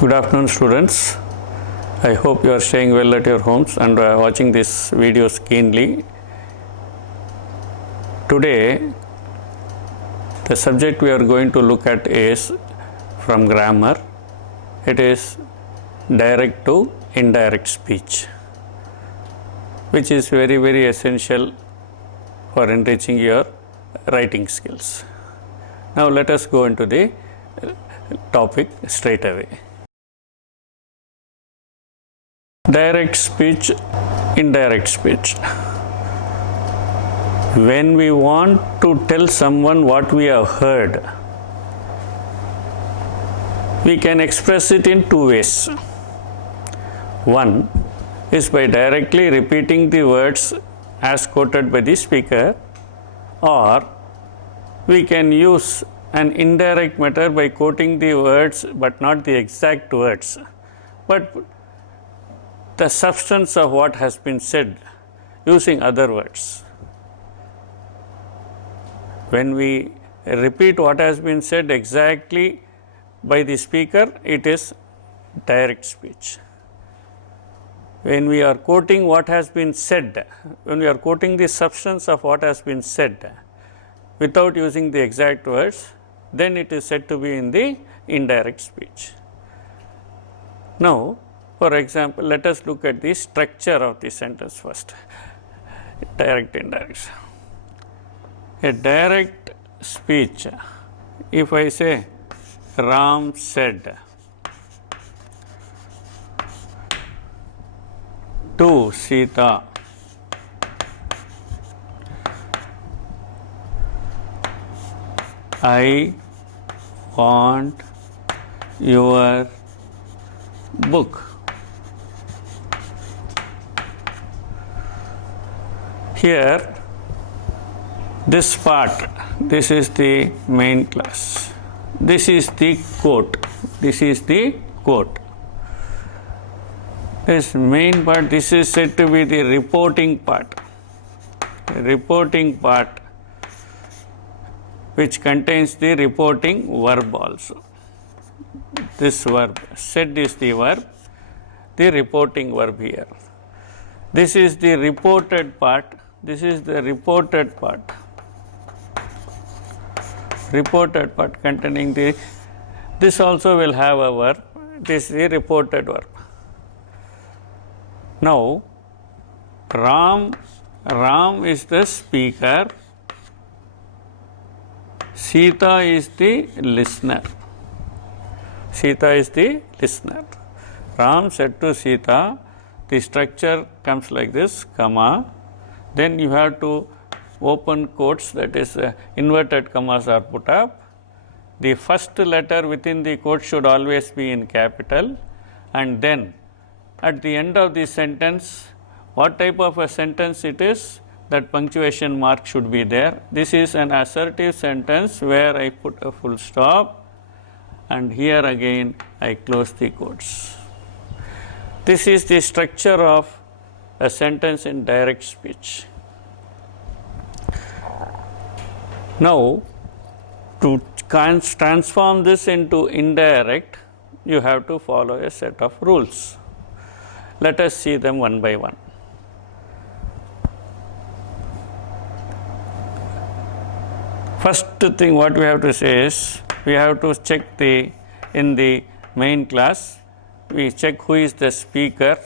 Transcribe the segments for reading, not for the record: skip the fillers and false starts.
Good afternoon, students. I hope you are staying well at your homes and watching this videos keenly. Today, the subject we are going to look at is from grammar. It is direct to indirect speech, which is very essential for enriching your writing skills. Now, let us go into the topic straight away. Direct speech, indirect speech. When we want to tell someone what we have heard, we can express it in two ways. One is by directly repeating the words as quoted by the speaker, or we can use an indirect method by quoting the words but not the exact words, but the substance of what has been said using other words. When we repeat what has been said exactly by the speaker, it is direct speech. When we are quoting what has been said, when we are quoting the substance of what has been said without using the exact words, then it is said to be in the indirect speech. Now, for example, let us look at the structure of the sentence first. Direct, indirect. A direct speech, if I say Ram said to Sita, I want your book. Here, this part, this is the main class. This is the quote. This is the quote. This main part, this is said to be the reporting part. Reporting part, which contains the reporting verb also. This verb, said is the verb, the reporting verb here. This is the reported part. This is the reported part. Reported part containing the, this also will have a verb. This is the reported verb. Now, Ram is the speaker, Sita is the listener. Sita is the listener. Ram said to Sita, the structure comes like this, comma, then you have to open quotes, that is inverted commas are put up. The first letter within the quote should always be in capital, and then at the end of the sentence, what type of a sentence it is, that punctuation mark should be there. This is an assertive sentence where I put a full stop, and here again I close the quotes. This is the structure of a sentence in direct speech. Now, to transform this into indirect, you have to follow a set of rules. Let us see them one by one. First thing what we have to say is, we have to check in the main class, we check who is the speaker,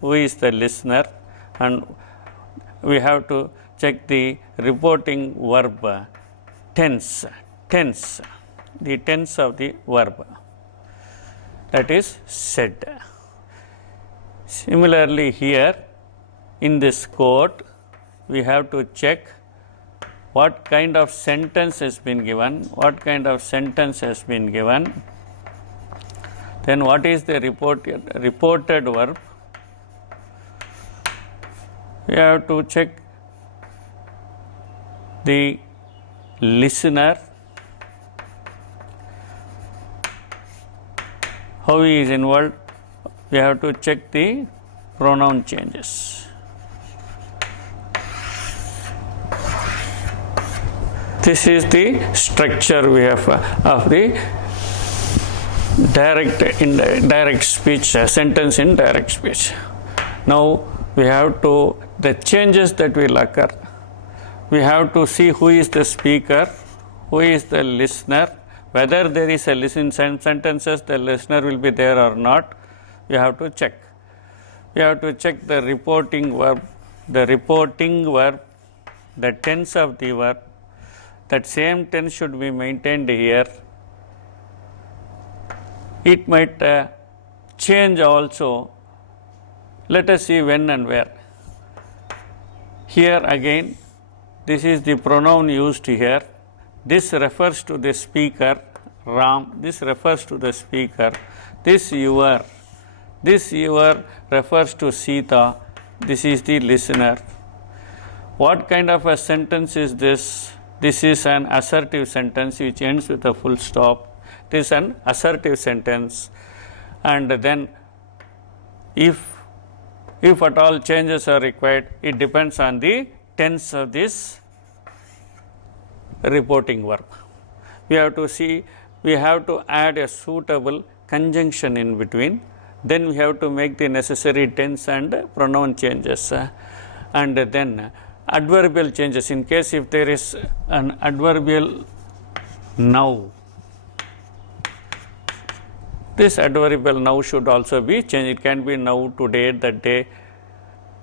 who is the listener, and we have to check the reporting verb tense, the tense of the verb, that is said. Similarly, here in this quote, we have to check what kind of sentence has been given, then what is the reported verb. We have to check the listener, how he is involved. We have to check the pronoun changes. This is the structure we have of the direct speech, sentence in direct speech. Now we have to, the changes that will occur, we have to see who is the speaker, who is the listener, whether there is a listen sentences, the listener will be there or not, we have to check. We have to check the reporting verb, the tense of the verb. That same tense should be maintained here. It might change also. Let us see when and where. Here again, this is the pronoun used here. This refers to the speaker, Ram. This refers to the speaker. This your refers to Sita. This is the listener. What kind of a sentence is this? This is an assertive sentence which ends with a full stop. This is an assertive sentence. And then if at all changes are required, it depends on the tense of this reporting verb. We have to see, we have to add a suitable conjunction in between. Then we have to make the necessary tense and pronoun changes. And then adverbial changes. In case if there is an adverbial now, this adverbial now should also be changed. It can be now, today, the day,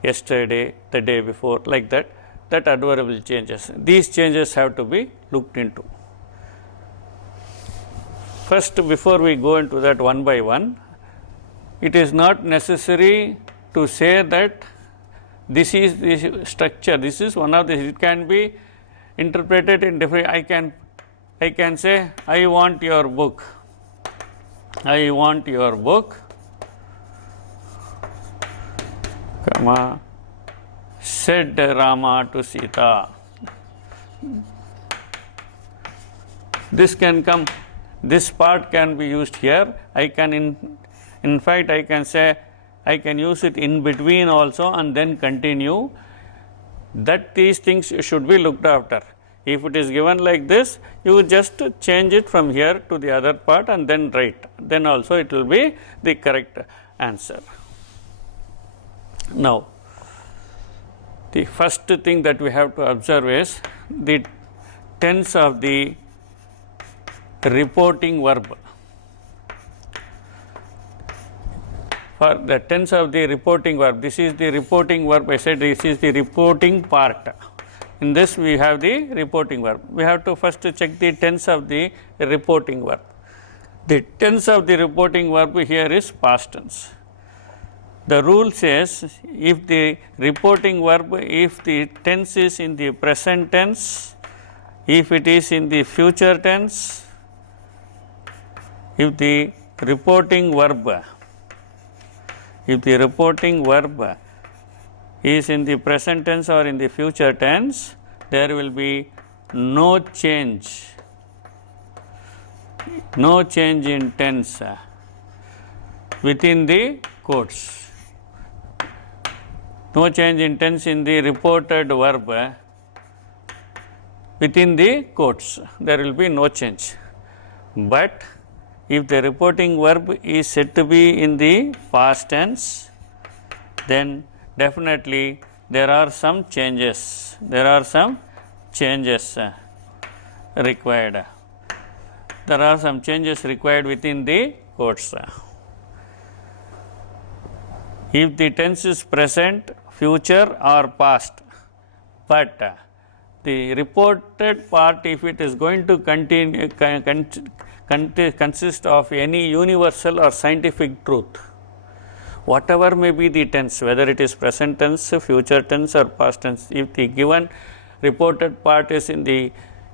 yesterday, the day before, like that. That adverbial changes. These changes have to be looked into. First, before we go into that one by one, it is not necessary to say that this is the structure, this is one of the, it can be interpreted in different, I can say, I want your book. I want your book, comma, said Rama to Sita. This can come, this part can be used here. I can, in fact, I can say, I can use it in between also and then continue. That these things should be looked after. If it is given like this, you just change it from here to the other part and then write. Then also it will be the correct answer. Now, the first thing that we have to observe is the tense of the reporting verb. For the tense of the reporting verb, this is the reporting verb. I said this is the reporting part. In this we have the reporting verb. We have to first check the tense of the reporting verb. The tense of the reporting verb here is past tense. The rule says if the reporting verb, if the tense is in the present tense, if it is in the future tense, if the reporting verb is in the present tense or in the future tense, there will be no change in tense within the quotes. No change in tense in the reported verb within the quotes. There will be no change. But if the reporting verb is said to be in the past tense, then definitely there are some changes. Required. There are some changes required within the quotes. If the tense is present, future or past, but the reported part, if it is going to consist of any universal or scientific truth, whatever may be the tense, whether it is present tense, future tense or past tense, if the given reported part is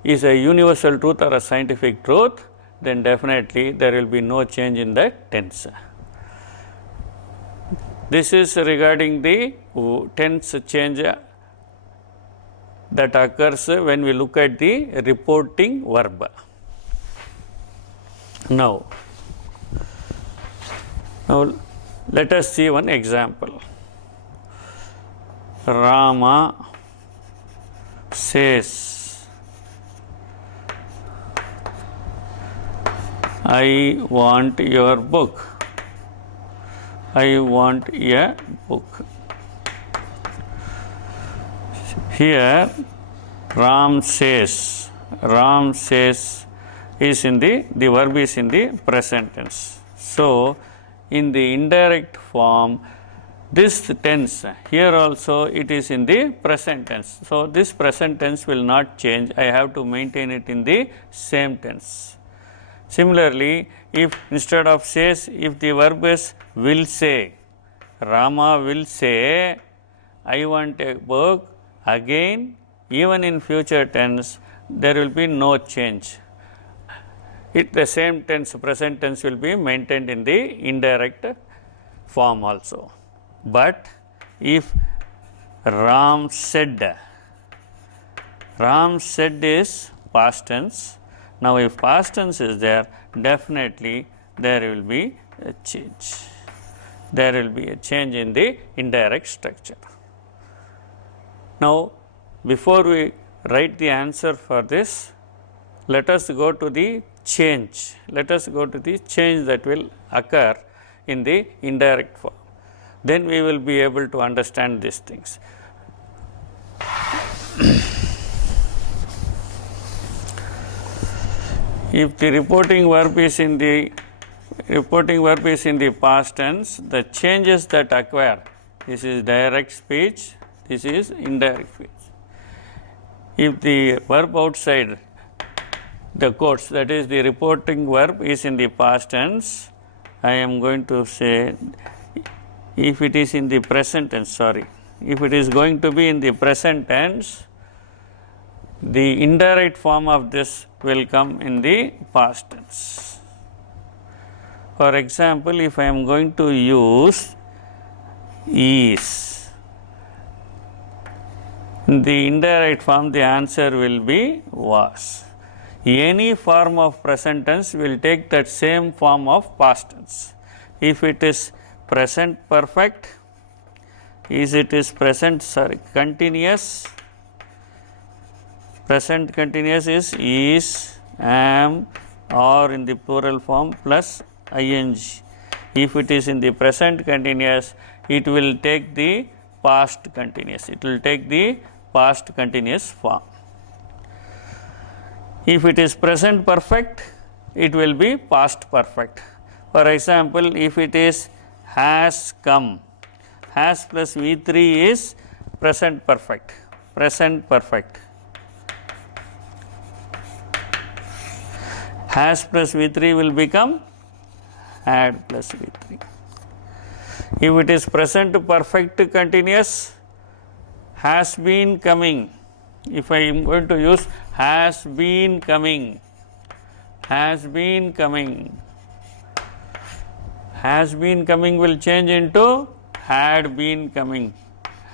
is a universal truth or a scientific truth, then definitely there will be no change in the tense. This is regarding the tense change that occurs when we look at the reporting verb. Now let us see one example. Rama says, I want your book. I want a book. Here Ram says. Ram says is in the verb is in the present tense. So in the indirect form, this tense here also it is in the present tense. So this present tense will not change. I have to maintain it in the same tense. Similarly, if instead of says, if the verb is will say, Rama will say, I want a book, again, even in future tense, there will be no change. The same tense, present tense will be maintained in the indirect form also. But if Ram said is past tense. Now, if past tense is there, definitely there will be a change. There will be a change in the indirect structure. Now, before we write the answer for this, let us go to the change. Let us go to the change that will occur in the indirect form. Then we will be able to understand these things. If the reporting verb is in the past tense, the changes that occur, this is direct speech, this is indirect speech. If the verb outside the quotes, that is the reporting verb is in the past tense, I am going to say, if it is in the present tense, if it is going to be in the present tense, the indirect form of this will come in the past tense. For example, if I am going to use is, in the indirect form the answer will be was. Any form of present tense will take that same form of past tense. If it is present perfect, continuous, present continuous is, am, or in the plural form plus ing. If it is in the present continuous, it will take the past continuous. It will take the past continuous form. If it is present perfect, it will be past perfect. For example, if it is has come, has plus V3 is present perfect. Present perfect. Has plus V3 will become had plus V3. If it is present perfect continuous, has been coming. If I am going to use has been coming, has been coming, has been coming will change into had been coming,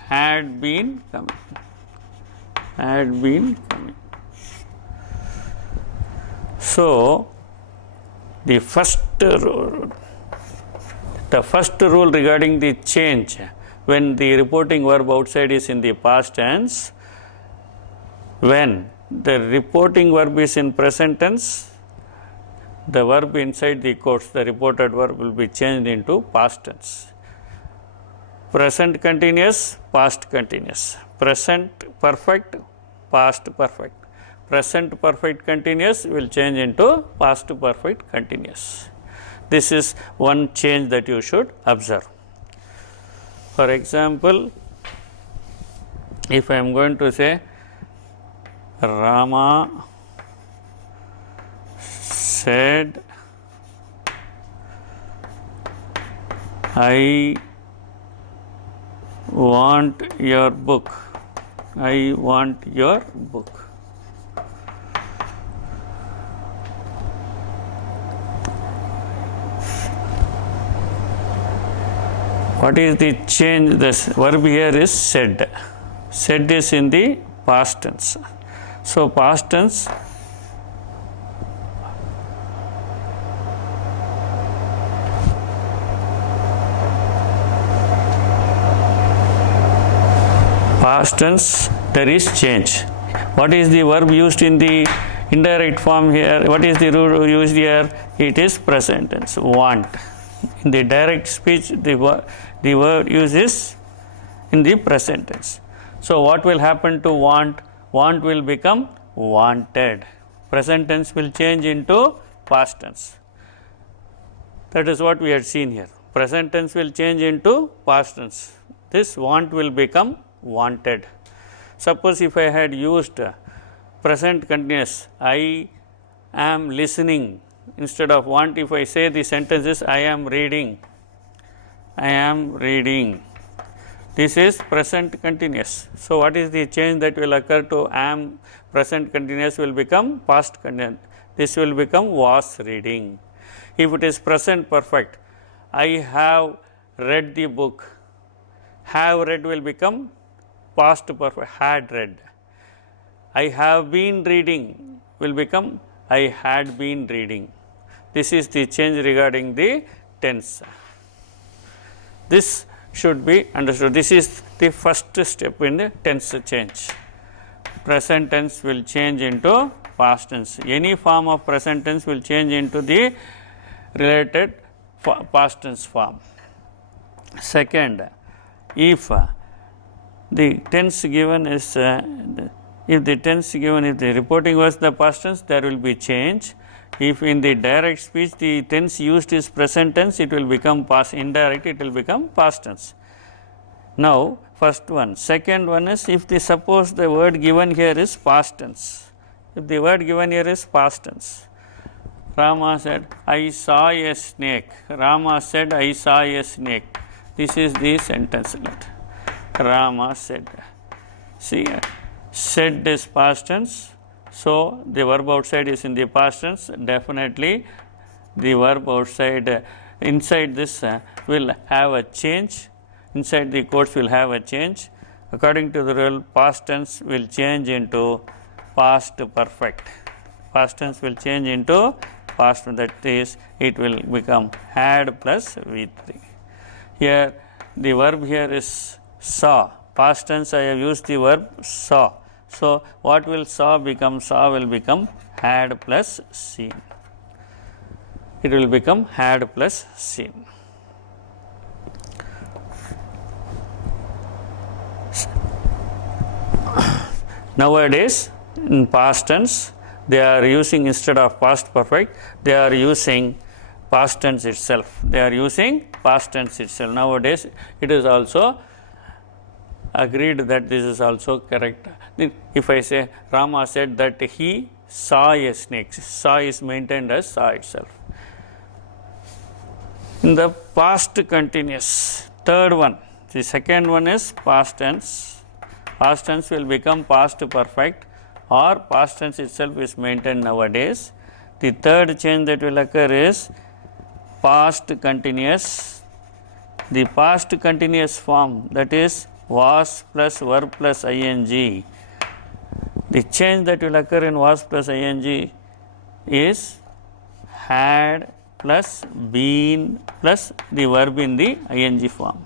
had been coming, had been coming. So, the first rule regarding the change, when the reporting verb outside is in the past tense, when the reporting verb is in present tense, the verb inside the quotes, the reported verb will be changed into past tense. Present continuous, past continuous. Present perfect, past perfect. Present perfect continuous will change into past perfect continuous. This is one change that you should observe. For example, if I am going to say Rama said, I want your book. I want your book. What is the change? This verb here is said. Said is in the past tense. So, past tense, there is change. What is the verb used in the Indirect form here, what is the rule used here? It is present tense, want. In the direct speech, the word used is in the present tense. So what will happen to want? Want will become wanted. Present tense will change into past tense. That is what we had seen here. Present tense will change into past tense. This want will become wanted. Suppose if I had used present continuous, I am listening, instead of want, if I say the sentence is I am reading, I am reading. This is present continuous. So what is the change that will occur to am? Present continuous will become past continuous. This will become was reading. If it is present perfect, I have read the book. Have read will become past perfect, had read. I have been reading will become I had been reading. This is the change regarding the tense. This should be understood. This is the first step in the tense change. Present tense will change into past tense. Any form of present tense will change into the related past tense form. Second, if the tense given is if the reporting was the past tense, there will be change. If in the direct speech the tense used is present tense, it will become past. Indirect, it will become past tense. Now first one. Second one is, if the suppose the word given here is past tense. If the word given here is past tense, Rama said, I saw a snake. Rama said, I saw a snake. This is the sentence. Rama said. See, said is past tense. So the verb outside is in the past tense. Definitely the verb outside inside this will have a change. Inside the quotes will have a change. According to the rule, past tense will change into past perfect. Past tense will change into past, that is, it will become had plus V3. Here the verb here is saw. Past tense I have used the verb saw. So what will saw become? Saw will become had plus seen. It will become had plus seen. Nowadays in past tense they are using, instead of past perfect, they are using past tense itself. They are using past tense itself. Nowadays it is also agreed that this is also correct. If I say Rama said that he saw a snake, saw is maintained as saw itself. In the past continuous, third one, the second one is past tense. Past tense will become past perfect, or past tense itself is maintained nowadays. The third change that will occur is past continuous. The past continuous form, that is was plus verb plus ing. The change that will occur in was plus ing is had plus been plus the verb in the ing form.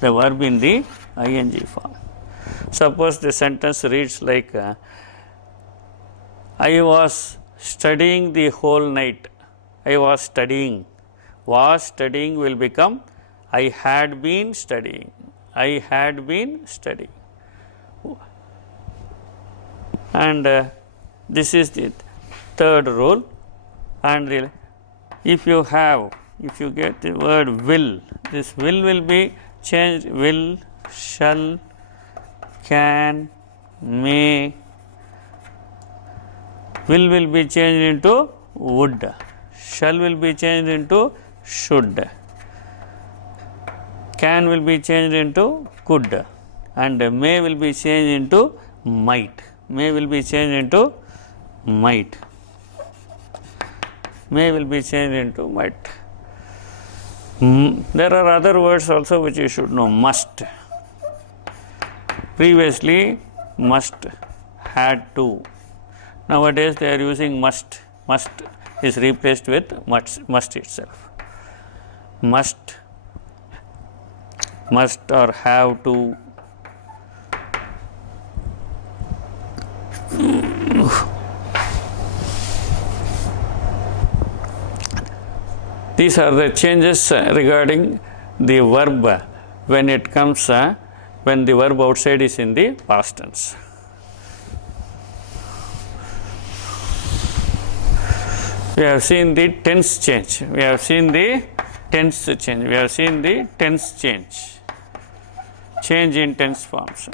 The verb in the ing form. Suppose the sentence reads like I was studying the whole night. I was studying. Was studying will become I had been studying. I had been studying. And this is the third rule. And if you get the word will, this will be changed. Will, shall, can, may. Will be changed into would. Shall will be changed into should. Can will be changed into could. And may will be changed into might. May will be changed into might. May will be changed into might. There are other words also which you should know. Must. Previously, must, had to. Nowadays, they are using must. Must is replaced with must itself. Must or have to. These are the changes regarding the verb when it comes, when the verb outside is in the past tense. We have seen the tense change. We have seen the tense change. We have seen the tense change. Change in tense forms.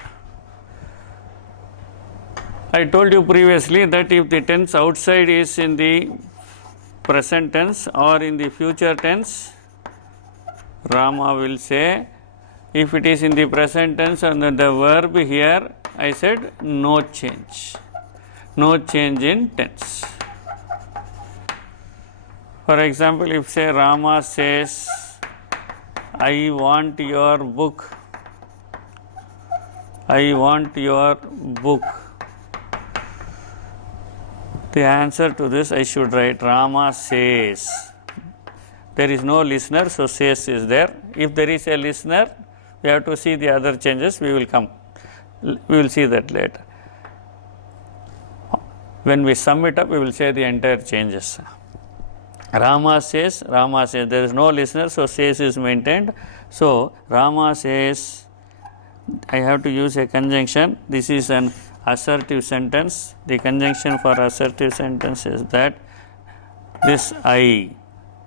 I told you previously that if the tense outside is in the present tense or in the future tense, Rama will say. If it is in the present tense and the verb here, I said no change. No change in tense. For example, if say Rama says, I want your book. I want your book. The answer to this I should write Rama says. There is no listener, so says is there. If there is a listener, we have to see the other changes. We will see that later. When we sum it up, we will say the entire changes. Rama says, there is no listener, so says is maintained. So Rama says, I have to use a conjunction. This is an assertive sentence. The conjunction for assertive sentence is that this I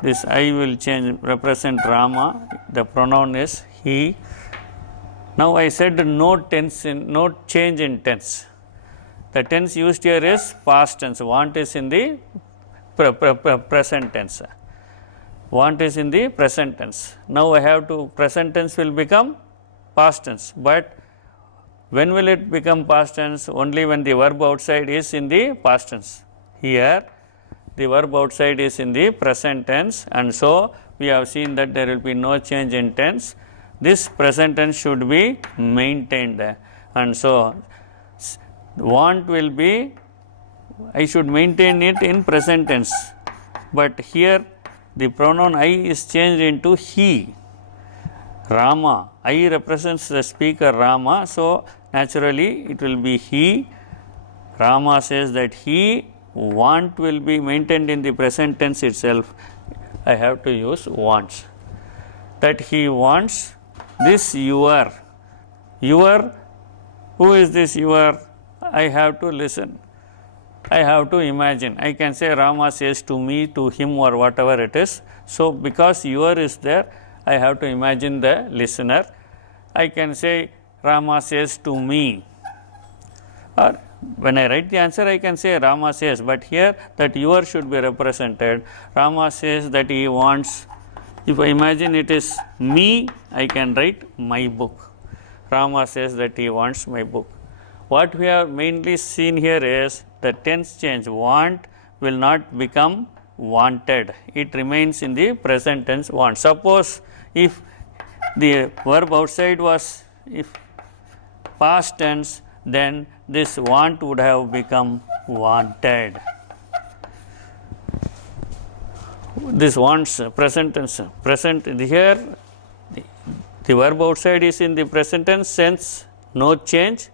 will change, represent Rama. The pronoun is he. Now I said no change in tense. The tense used here is past tense. Want is in the present tense. Want is in the present tense. Now I have to, present tense will become past tense. But when will it become past tense? Only when the verb outside is in the past tense. Here the verb outside is in the present tense, and so we have seen that there will be no change in tense. This present tense should be maintained, and so want will be, I should maintain it in present tense, but here the pronoun I is changed into he. Rama, I represents the speaker Rama, so naturally it will be he. Rama says that he. Want will be maintained in the present tense itself. I have to use wants. That he wants this your. Who is this your? I have to listen. I have to imagine. I can say Rama says to me, to him, or whatever it is. So because your is there, I have to imagine the listener. I can say Rama says to me, or when I write the answer, I can say Rama says, but here that your should be represented. Rama says that he wants. If I imagine it is me, I can write my book. Rama says that he wants my book. What we have mainly seen here is the tense change. Want will not become wanted. It remains in the present tense want. Suppose if the verb outside was past tense, then this want would have become wanted. This wants present tense. Present here, the verb outside is in the present tense, sense no change.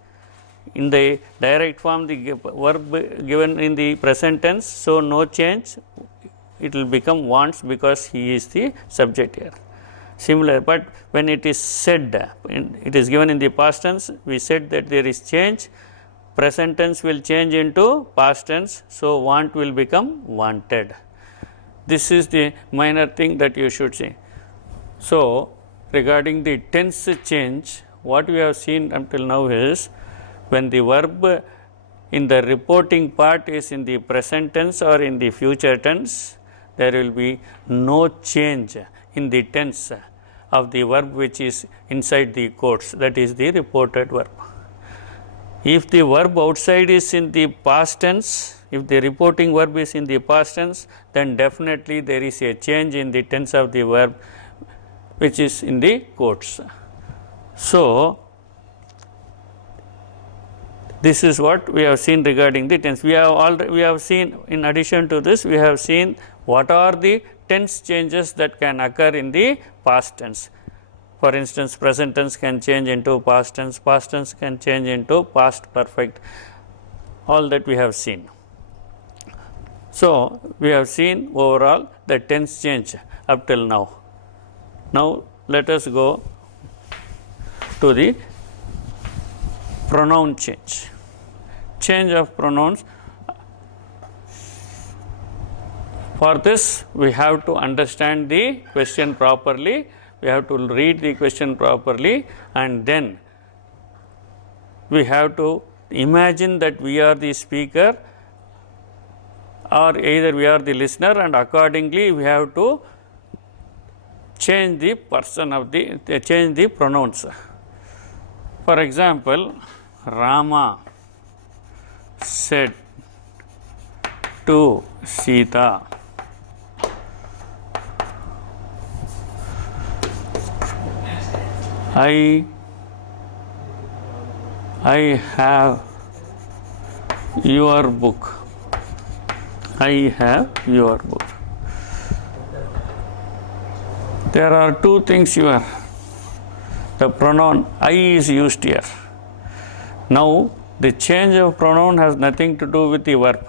In the direct form, the verb given in the present tense, so no change. It will become wants because he is the subject here. Similar, but when it is said, it is given in the past tense, we said that there is change. Present tense will change into past tense, so want will become wanted. This is the minor thing that you should see. So regarding the tense change, what we have seen until now is when the verb in the reporting part is in the present tense or in the future tense, there will be no change in the tense of the verb which is inside the quotes, that is the reported verb. If the verb outside is in the past tense, if the reporting verb is in the past tense, then definitely there is a change in the tense of the verb which is in the quotes. So this is what we have seen regarding the tense. We have seen, in addition to this, we have seen what are the tense changes that can occur in the past tense. For instance, present tense can change into past tense can change into past perfect. All that we have seen. So, we have seen overall the tense change up till now. Now, let us go to the pronoun change. Change of pronouns. For this, we have to understand the question properly. We have to read the question properly, and then we have to imagine that we are the speaker, or either we are the listener, and accordingly we have to change the person of change the pronouns. For example, Rama said to Sita, I have your book. I have your book. There are two things here. The pronoun I is used here. Now, the change of pronoun has nothing to do with the verb.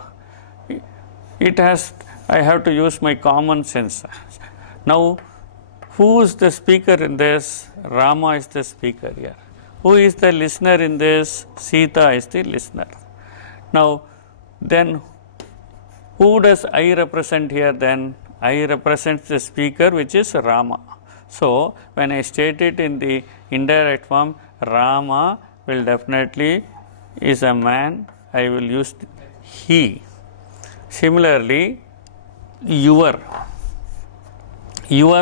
It has, I have to use my common sense. Now, who is the speaker in this? Rama is the speaker here. Who is the listener in this? Sita is the listener. Now, then who does I represent here then? I represents the speaker, which is Rama. So, when I state it in the indirect form, Rama will definitely is a man. I will use he. Similarly, your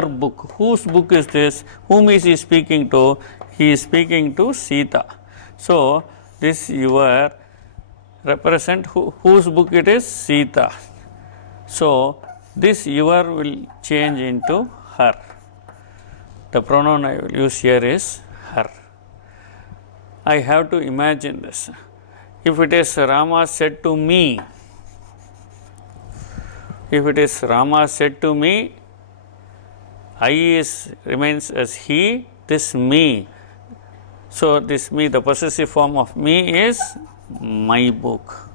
book. Whose book is this? Whom is he speaking to? He is speaking to Sita. So, this your represent whose book it is? Sita. So, this your will change into her. The pronoun I will use here is her. I have to imagine this. If it is Rama said to me, if it is Rama said to me, I remains as he, this me. So, this me, the possessive form of me is my book.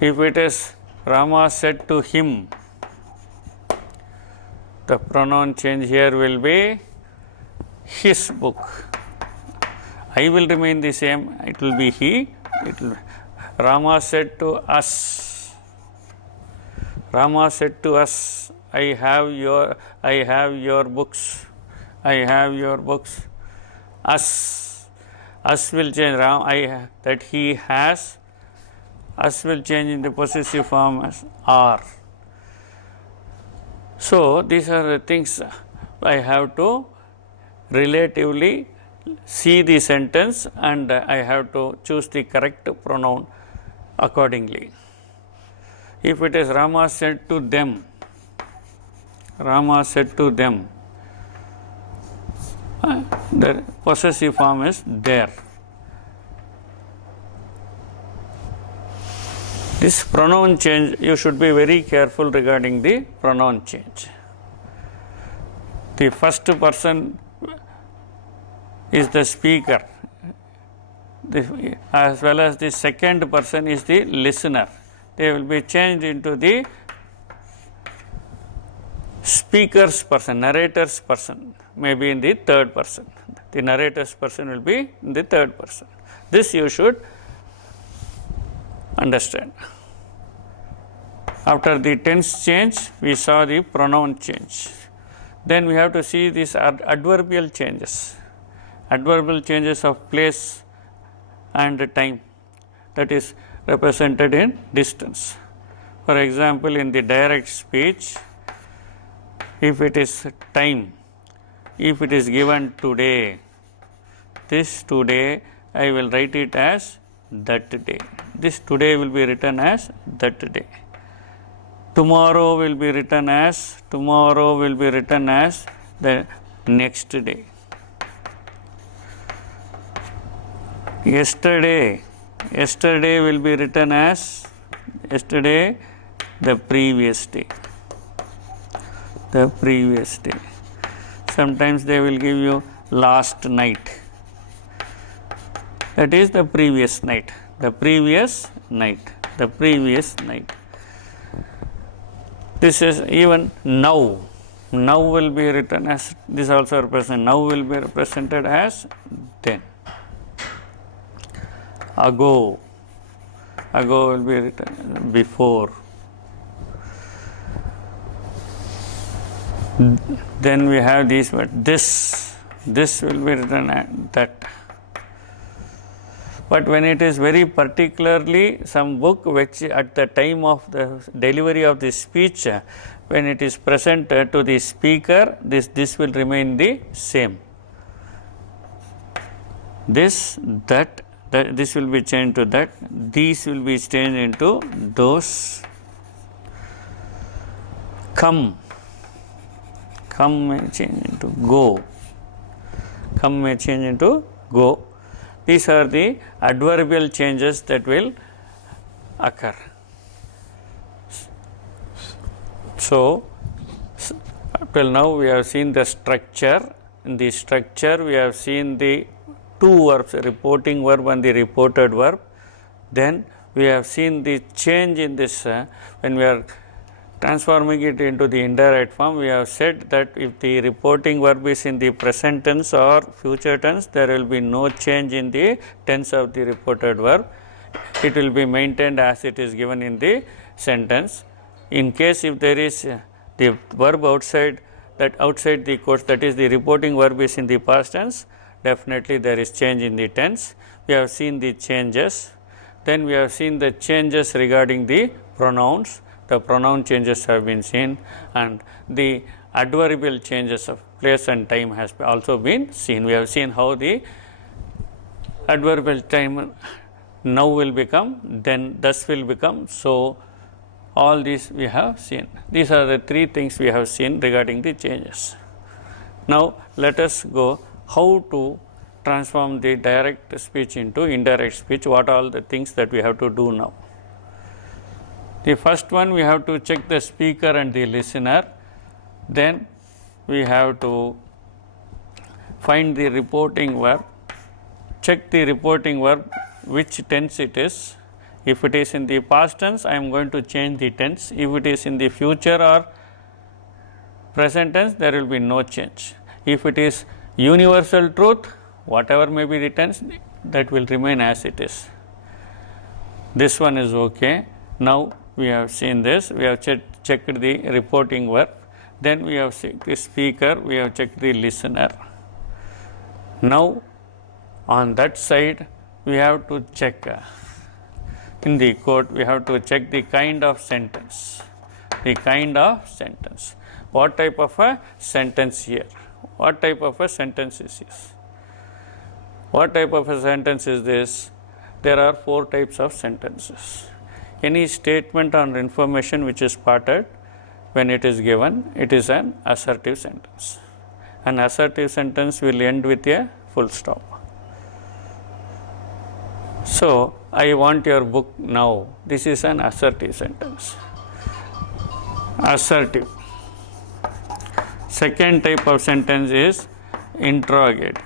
If it is Rama said to him, the pronoun change here will be his book. I will remain the same, it will be he. Rama said to us, Rama said to us, I have your books. I have your books. Us will change. That he has. Us will change in the possessive form as are. So these are the things I have to relatively see the sentence, and I have to choose the correct pronoun accordingly. If it is Rama said to them, Rama said to them, the possessive form is there. This pronoun change, you should be very careful regarding the pronoun change. The first person is the speaker, as well as the second person is the listener. They will be changed into the speaker's person, narrator's person, maybe in the third person. The narrator's person will be in the third person. This you should understand. After the tense change, we saw the pronoun change. Then we have to see these adverbial changes. Adverbial changes of place and time, that is represented in distance. For example, in the direct speech, if it is time, if it is given today, this today, I will write it as that day. This today will be written as that day. Tomorrow will be written as the next day. Yesterday will be written as yesterday, the previous day. The previous day. Sometimes they will give you last night. That is the previous night. The previous night. The previous night. This is even now. Now will be written as, this also represent, now will be represented as then. Ago, ago will be written before. Then we have these words, this will be written as that. But when it is very particularly some book which at the time of the delivery of the speech, when it is presented to the speaker, this will remain the same. This, that, this will be changed to that, these will be changed into those. Come may change into go. Come may change into go. These are the adverbial changes that will occur. So, till now we have seen the structure. In the structure, we have seen the two verbs, reporting verb and the reported verb. Then we have seen the change in this when we are transforming it into the indirect form. We have said that if the reporting verb is in the present tense or future tense, there will be no change in the tense of the reported verb. It will be maintained as it is given in the sentence. In case if there is the verb outside the quotes, that is the reporting verb is in the past tense, definitely there is change in the tense. We have seen the changes. Then we have seen the changes regarding the pronouns. The pronoun changes have been seen, and the adverbial changes of place and time has also been seen. We have seen how the adverbial time now will become, then thus will become, so all these we have seen. These are the three things we have seen regarding the changes. Now let us go how to transform the direct speech into indirect speech. What are all the things that we have to do now? The first one, we have to check the speaker and the listener. Then we have to find the reporting verb, check the reporting verb, which tense it is. If it is in the past tense, I am going to change the tense. If it is in the future or present tense, there will be no change. If it is universal truth, whatever may be the tense, that will remain as it is. This one is okay. Now we have seen this, we have checked the reporting verb, then we have checked the speaker, we have checked the listener. Now on that side we have to check in the quote, we have to check the kind of sentence. The kind of sentence. What type of a sentence here? What type of a sentence is this? What type of a sentence is this? There are 4 types of sentences. Any statement or information which is parted, when it is given, it is an assertive sentence. An assertive sentence will end with a full stop. So, I want your book now. This is an assertive sentence. Assertive. Second type of sentence is interrogative.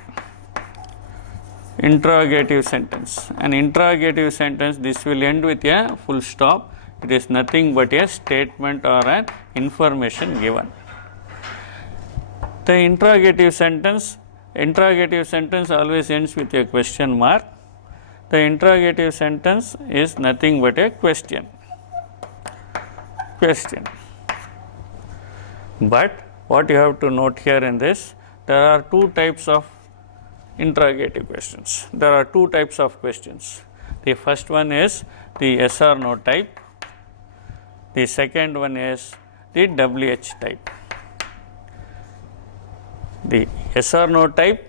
Interrogative sentence. An interrogative sentence, this will end with a full stop. It is nothing but a statement or an information given. The interrogative sentence always ends with a question mark. The interrogative sentence is nothing but a question. But what you have to note here in this, there are 2 types of interrogative questions. There are 2 types of questions. The first one is the yes or no type. The second one is the WH type. The yes or no type,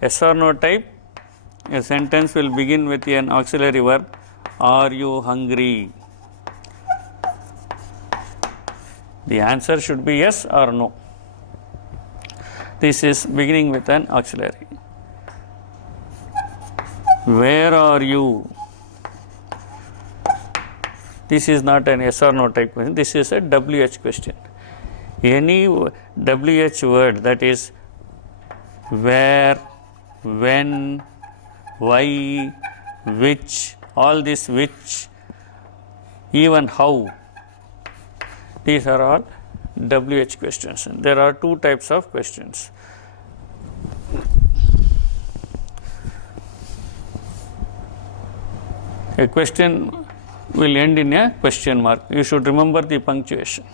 a sentence will begin with an auxiliary verb. Are you hungry? The answer should be yes or no. This is beginning with an auxiliary. Where are you? This is not an yes or no type question. This is a WH question. Any WH word, that is where, when, why, which, all this which, even how, These are all WH questions. There are two types of questions. A question will end in a question mark. You should remember the punctuation.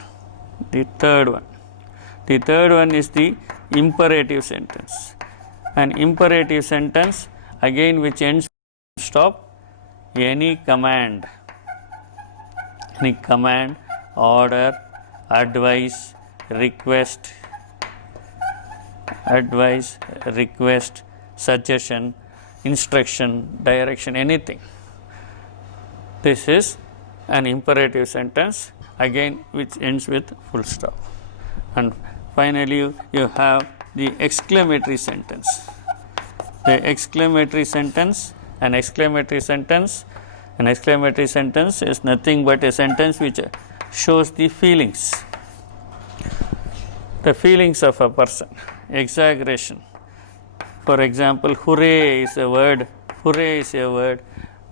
The third one is the imperative sentence. An imperative sentence again which ends with stop, any command, order, advice, request, suggestion, instruction, direction, anything. This is an imperative sentence again which ends with full stop. And finally you have the exclamatory sentence. An exclamatory sentence is nothing but a sentence which shows the feelings of a person. Exaggeration. For example, hooray is a word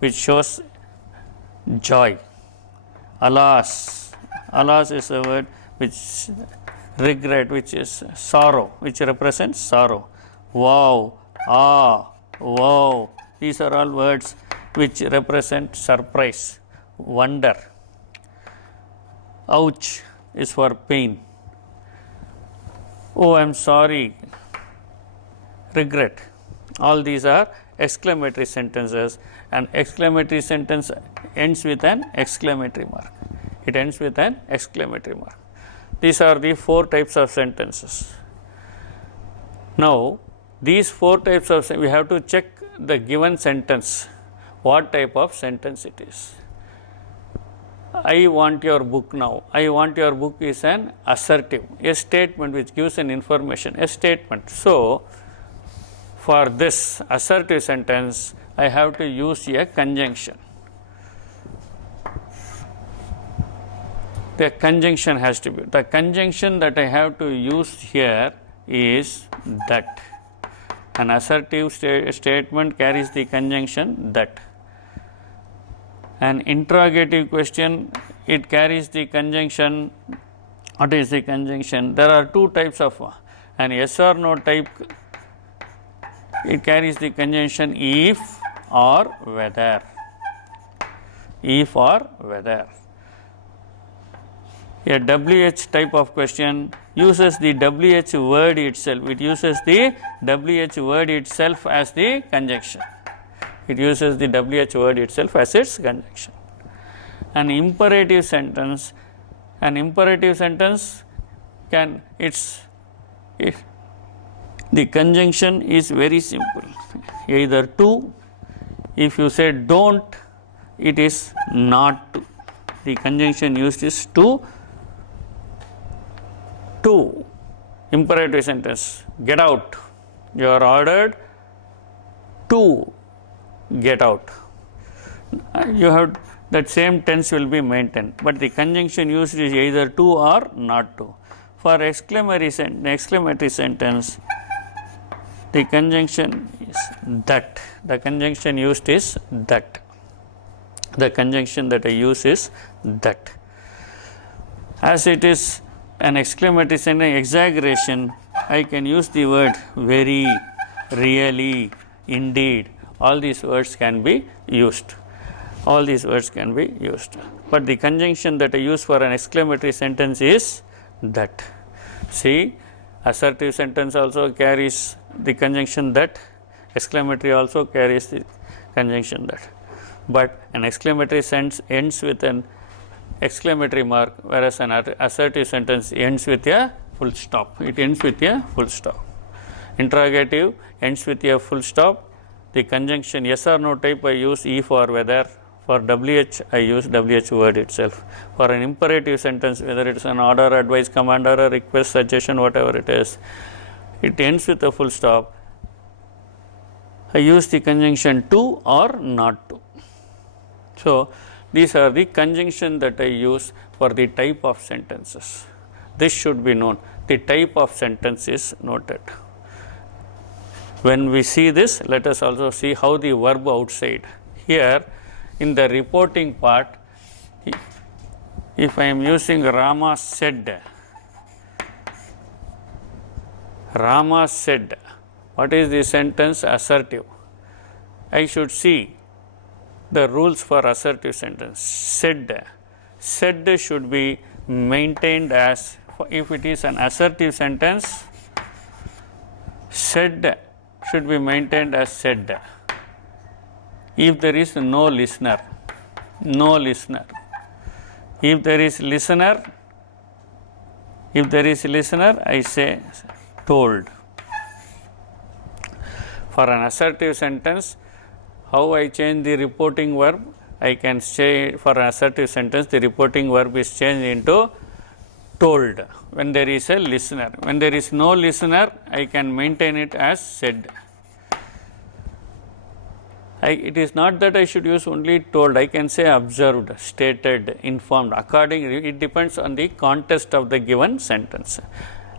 which shows joy. Alas is a word which regret, which is sorrow, which represents sorrow. Wow, wow, these are all words which represent surprise, wonder. Ouch is for pain. Oh, I'm sorry, regret. All these are exclamatory sentences, and exclamatory sentence ends with an exclamatory mark. It ends with an exclamatory mark. These are the four types of sentences. Now, these four types of we have to check the given sentence, what type of sentence it is. I want your book now. I want your book is an assertive, a statement which gives an information, a statement. So, for this assertive sentence, I have to use a conjunction. The conjunction has to be. The conjunction that I have to use here is that. An assertive statement carries the conjunction that. An interrogative question, it carries the conjunction. What is the conjunction? There are two types of an yes or no type. It carries the conjunction if or whether. If or whether. A WH type of question uses the WH word itself. It uses the WH word itself as the conjunction. It uses the WH word itself as its conjunction. An imperative sentence can, the conjunction is very simple. Either to, if you say don't, it is not to. The conjunction used is to. Imperative sentence, get out. You are ordered to get out. You have that same tense will be maintained, but the conjunction used is either to or not to. For exclamatory sentence, the conjunction is that. The conjunction used is that. The conjunction that I use is that. As it is an exclamatory sentence, exaggeration, I can use the word very, really, indeed. All these words can be used. All these words can be used. But the conjunction that I use for an exclamatory sentence is that. See, assertive sentence also carries the conjunction that. Exclamatory also carries the conjunction that. But an exclamatory sentence ends with an exclamatory mark, whereas an assertive sentence ends with a full stop. It ends with a full stop. Interrogative ends with a full stop. The conjunction yes or no type I use if or whether. For WH I use WH word itself. For an imperative sentence, whether it is an order, advice, command, or a request, suggestion, whatever it is, it ends with a full stop. I use the conjunction to or not to. So, these are the conjunction that I use for the type of sentences. This should be known. The type of sentence is noted. When we see this, let us also see how the verb outside. Here, in the reporting part, If I am using Rama said, Rama said, what is the sentence? Assertive. I should see the rules for assertive sentence. Said. Said should be maintained as, if it is an assertive sentence, said should be maintained as said. If there is no listener, no listener. If there is listener, I say told. For an assertive sentence, how I change the reporting verb? I can say for an assertive sentence, the reporting verb is changed into told when there is a listener. When there is no listener, I can maintain it as said. It is not that I should use only told. I can say observed, stated, informed. Accordingly, it depends on the context of the given sentence.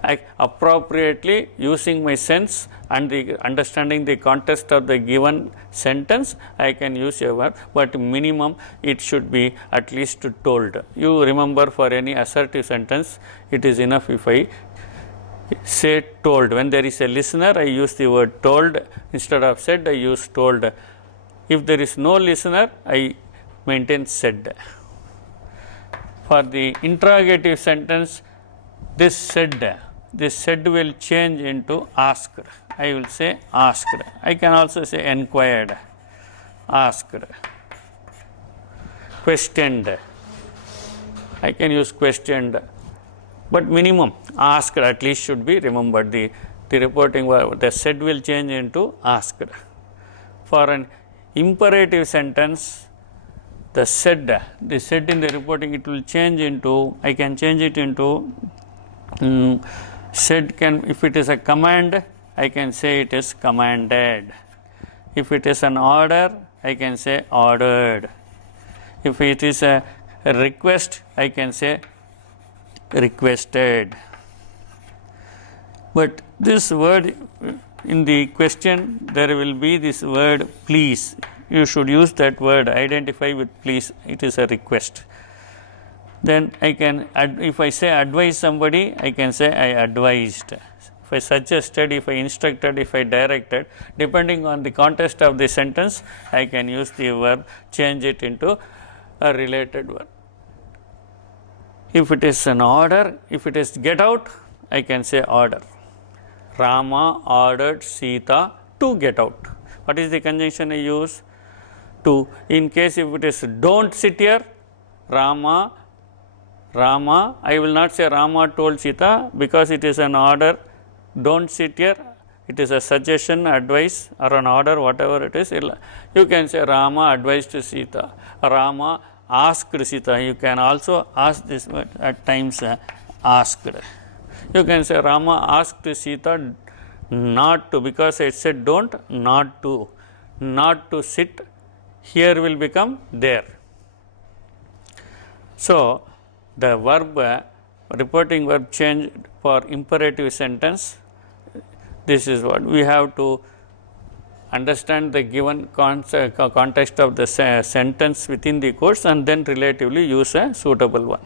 I appropriately using my sense and the understanding the context of the given sentence, I can use a verb, but minimum it should be at least told. You remember, for any assertive sentence, it is enough if I say told. When there is a listener, I use the word told. Instead of said, I use told. If there is no listener, I maintain said. For the interrogative sentence, this said will change into asked. I will say asked. I can also say enquired, asked, questioned. I can use questioned, but minimum asked at least should be remembered. The reporting verb, the said will change into asked. For an imperative sentence, the said in the reporting, it will change into, I can change it into said can, if it is a command, I can say it is commanded. If it is an order, I can say ordered. If it is a request, I can say requested. But this word in the question, there will be this word please. You should use that word, identify with please. It is a request. Then I can, if I say advise somebody, I can say I advised. If I suggested, if I instructed, if I directed, depending on the context of the sentence, I can use the verb, change it into a related verb. If it is an order, if it is get out, I can say order. Rama ordered Sita to get out. What is the conjunction I use? To. In case if it is don't sit here, Rama, I will not say Rama told Sita, because it is an order. Don't sit here, it is a suggestion, advice, or an order, whatever it is. You can say Rama advised Sita, Rama asked Sita. You can also ask this word at times, asked. You can say Rama asked Sita not to, because I said don't, not to sit. Here will become there. So the verb, reporting verb change for imperative sentence. This is what we have to understand, the given context of the sentence within the course, and then relatively use a suitable one.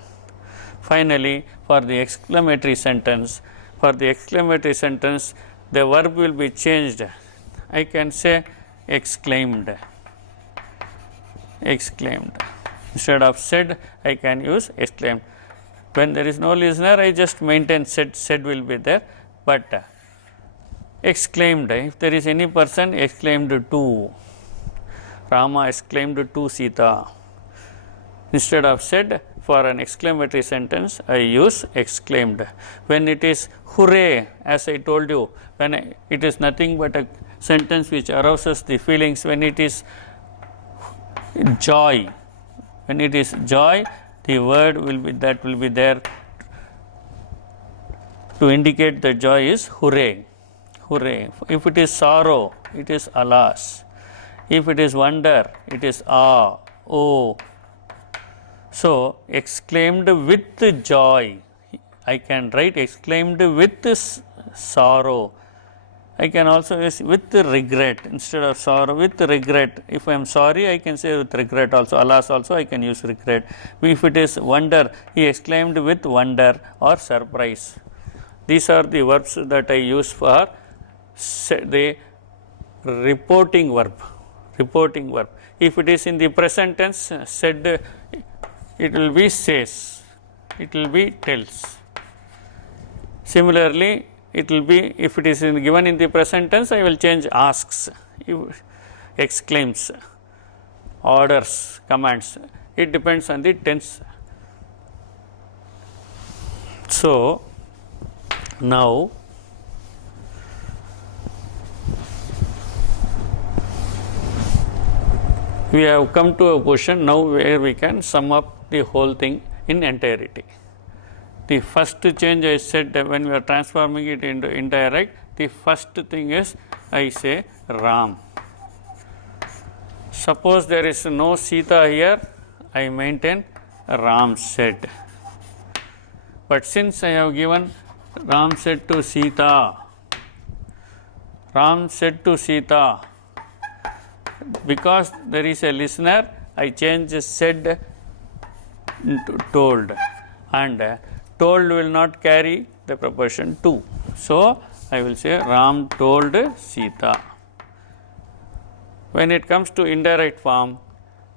Finally, for the exclamatory sentence, the verb will be changed. I can say exclaimed. Instead of said, I can use exclaimed. When there is no listener, I just maintain said will be there, but exclaimed, if there is any person, exclaimed to. Rama exclaimed to Sita. Instead of said, for an exclamatory sentence, I use exclaimed. When it is hooray, as I told you, when it is nothing but a sentence which arouses the feelings. When it is joy, the word will be there to indicate that joy is hooray. If it is sorrow, it is alas. If it is wonder, it is ah, oh. So exclaimed with joy, I can write exclaimed with sorrow. I can also use with regret instead of sorrow, with regret. If I am sorry, I can say with regret also. Alas also I can use regret. If it is wonder, he exclaimed with wonder or surprise. These are the verbs that I use for the reporting verb. Reporting verb. If it is in the present tense, said, it will be says, it will be tells. Similarly, it will be, if it is given in the present tense, I will change asks, exclaims, orders, commands. It depends on the tense. So, now we have come to a position now where we can sum up the whole thing in entirety. The first change I said when we are transforming it into indirect, the first thing is I say Ram. Suppose there is no Sita here, I maintain Ram said. But since I have given Ram said to Sita, Ram said to Sita, because there is a listener, I change said to told, and told will not carry the preposition to. So, I will say Ram told Sita. When it comes to indirect form,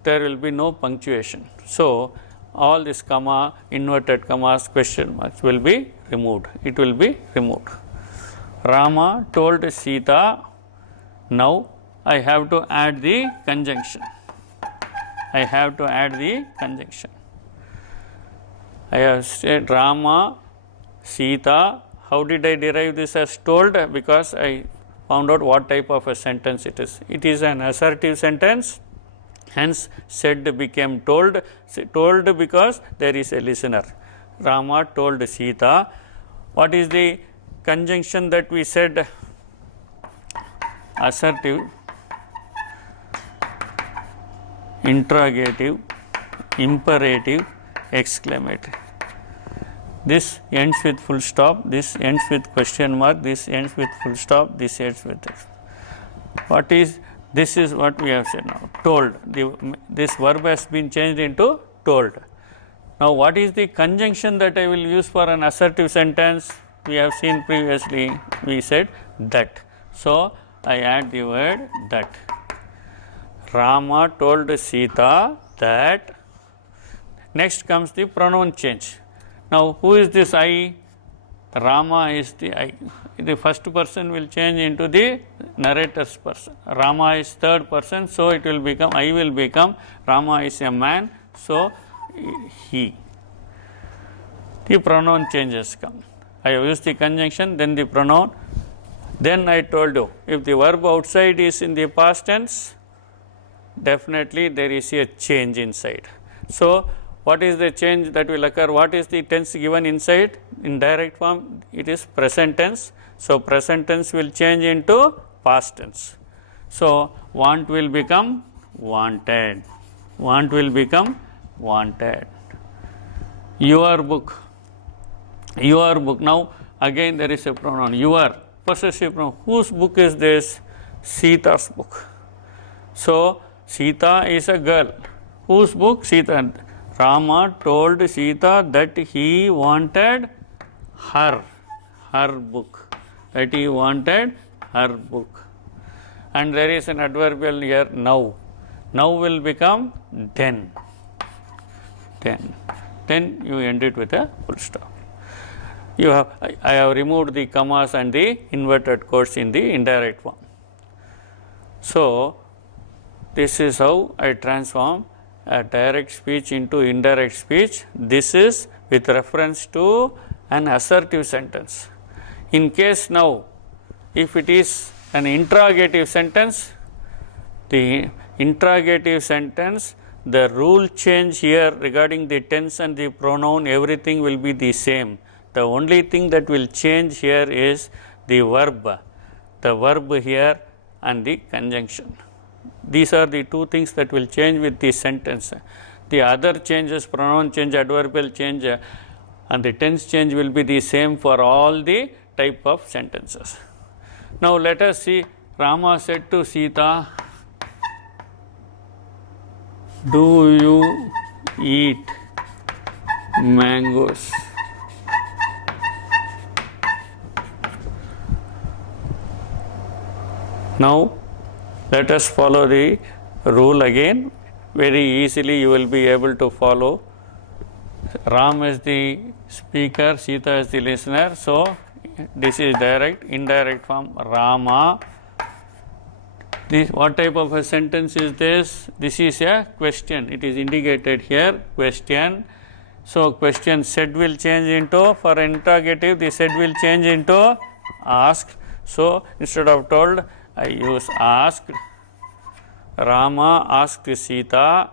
there will be no punctuation. So, all this comma, inverted commas, question marks will be removed. It will be removed. Rama told Sita. Now, I have to add the conjunction. I have to add the conjunction. I have said Rama, Sita. How did I derive this as told? Because I found out what type of a sentence it is. It is an assertive sentence, hence said became told. Told because there is a listener. Rama told Sita. What is the conjunction that we said? Assertive, interrogative, imperative, exclamative. This ends with full stop, this ends with question mark, this ends with full stop, this ends with this. What is, this is what we have said now, told. This verb has been changed into told. Now, what is the conjunction that I will use for an assertive sentence? We have seen previously, we said that. So, I add the word that. Rama told Sita that. Next comes the pronoun change. Now, who is this I? Rama is the I. The first person will change into the narrator's person. Rama is third person, so it will become, I will become, Rama is a man, so he. The pronoun changes come. I have used the conjunction, then the pronoun. Then I told you, if the verb outside is in the past tense, definitely there is a change inside. So, what is the change that will occur? What is the tense given inside? In direct form, it is present tense. So, present tense will change into past tense. So, want will become wanted. Want will become wanted. Your book. Your book. Now, again there is a pronoun. Your. Possessive pronoun. Whose book is this? Sita's book. So, Sita is a girl. Whose book? Sita. Rama told Sita that he wanted her book. That he wanted her book. And there is an adverbial here, now. Now will become then. Then you end it with a full stop. I have removed the commas and the inverted quotes in the indirect form. So, this is how I transform a direct speech into indirect speech. This is with reference to an assertive sentence. In case now, if it is an interrogative sentence, the interrogative sentence, the rule change here regarding the tense and the pronoun, everything will be the same. The only thing that will change here is the verb here and the conjunction. These are the two things that will change with the sentence. The other changes, pronoun change, adverbial change, and the tense change will be the same for all the type of sentences. Now let us see. Rama said to Sita, do you eat mangoes? Now let us follow the rule again. Very easily you will be able to follow. Ram is the speaker, Sita is the listener. So this is direct. Indirect form, Rama. What type of a sentence is this? This is a question. It is indicated here, question. So question said will change into, for interrogative, the said will change into asked. So instead of told, I use asked. Rama asked Sita.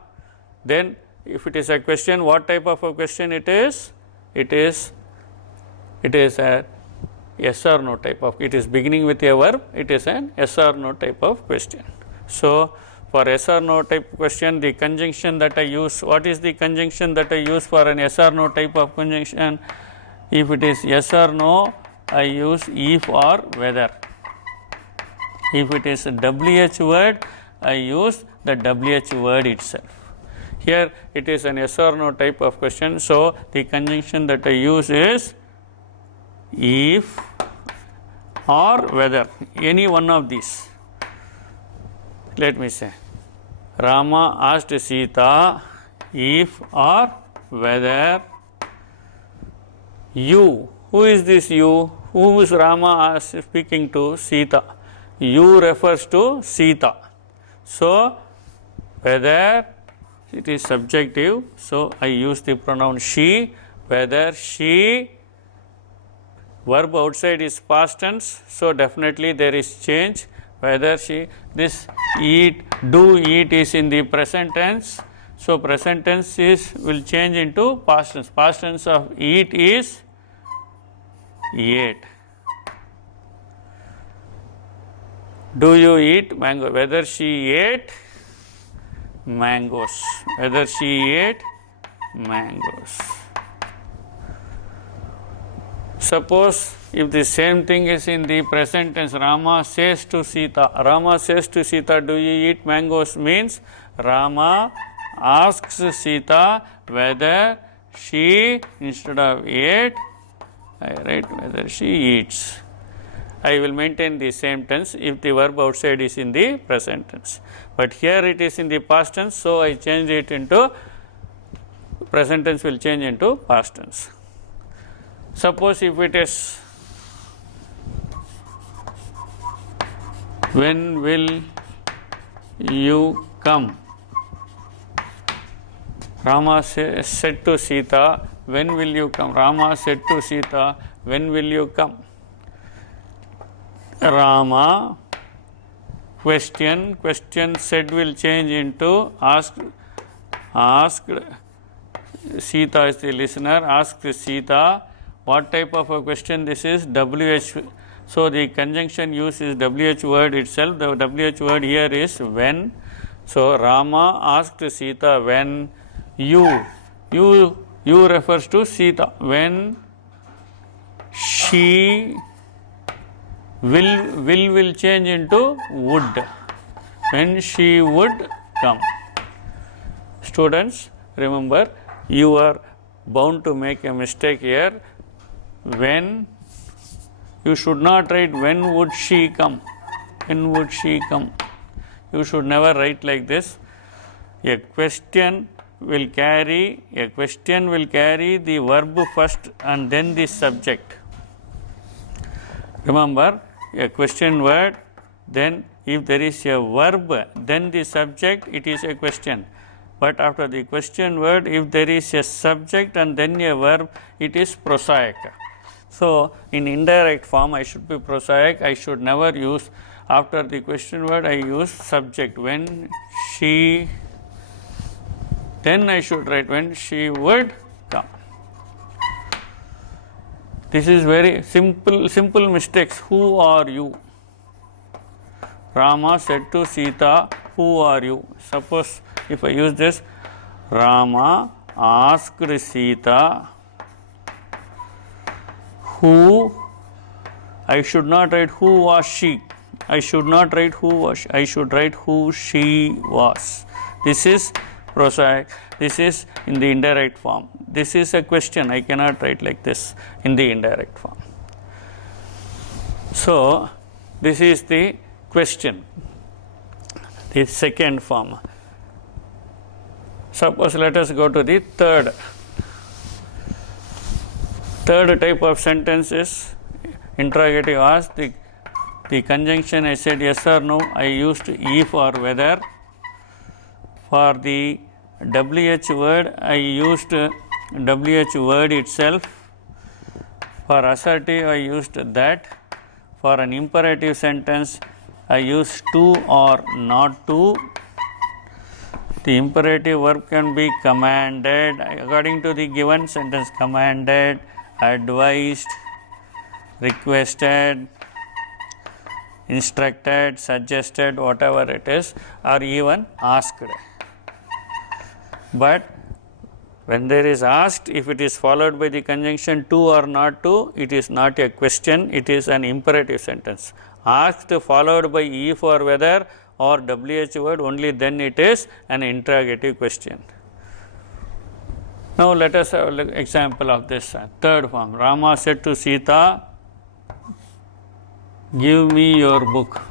Then if it is a question, what type of a question it is? It is a yes or no type of, it is beginning with a verb, it is an yes or no type of question. So for yes or no type question, the conjunction that I use, what is the conjunction that I use for an yes or no type of conjunction? If it is yes or no, I use if or whether. If it is a WH word, I use the WH word itself. Here it is an yes or no type of question, so the conjunction that I use is if or whether, any one of these. Let me say, Rama asked Sita if or whether you. Who is this you? Who is Rama speaking to? Sita. You refers to Sita. So whether, it is subjective, so I use the pronoun she. Whether she, verb outside is past tense, so definitely there is change. Whether she, this eat, do eat is in the present tense, so present tense is will change into past tense. Past tense of eat is ate. Do you eat mango? Whether she ate mangoes. Whether she ate mangoes. Suppose if the same thing is in the present tense, Rama says to Sita. Rama says to Sita, do you eat mangoes? Means Rama asks Sita whether she, instead of ate, I write whether she eats. I will maintain the same tense if the verb outside is in the present tense. But here it is in the past tense, so I change it into, present tense will change into past tense. Suppose if it is, when will you come? Rama said to Sita, when will you come? Rama said to Sita, when will you come? Rama, question said will change into asked. Sita is the listener, asked Sita. What type of a question this is? WH. So the conjunction used is WH word itself. The WH word here is when. So Rama asked Sita when you refers to Sita. When she will change into would. When she would come. Students, remember, you are bound to make a mistake here. When, you should not write when would she come. When would she come? You should never write like this. A question will carry the verb first and then the subject. Remember, a question word, then if there is a verb, then the subject, it is a question. But after the question word, if there is a subject and then a verb, it is prosaic. So in indirect form, I should be prosaic. I should never use, after the question word, I use subject. When she, then I should write when she would come. This is very simple mistakes. Who are you? Rama said to Sita, who are you? Suppose if I use this, Rama asked Sita, who I should not write who was she. I should not write who was she. I should write who she was. This is prosaic. This is in the indirect form. This is a question. I cannot write like this in the indirect form. So, this is the question, the second form. Suppose let us go to the third type of sentence is interrogative ask. The conjunction I said yes or no, I used if or whether. For the WH word, I used WH word itself. For assertive, I used that. For an imperative sentence, I use to or not to. The imperative verb can be commanded according to the given sentence: commanded, advised, requested, instructed, suggested, whatever it is, or even asked. But when there is asked, if it is followed by the conjunction to or not to, it is not a question, it is an imperative sentence. Asked followed by if or whether or WH word, only then it is an interrogative question. Now, let us have an example of this third form. Rama said to Sita, give me your book.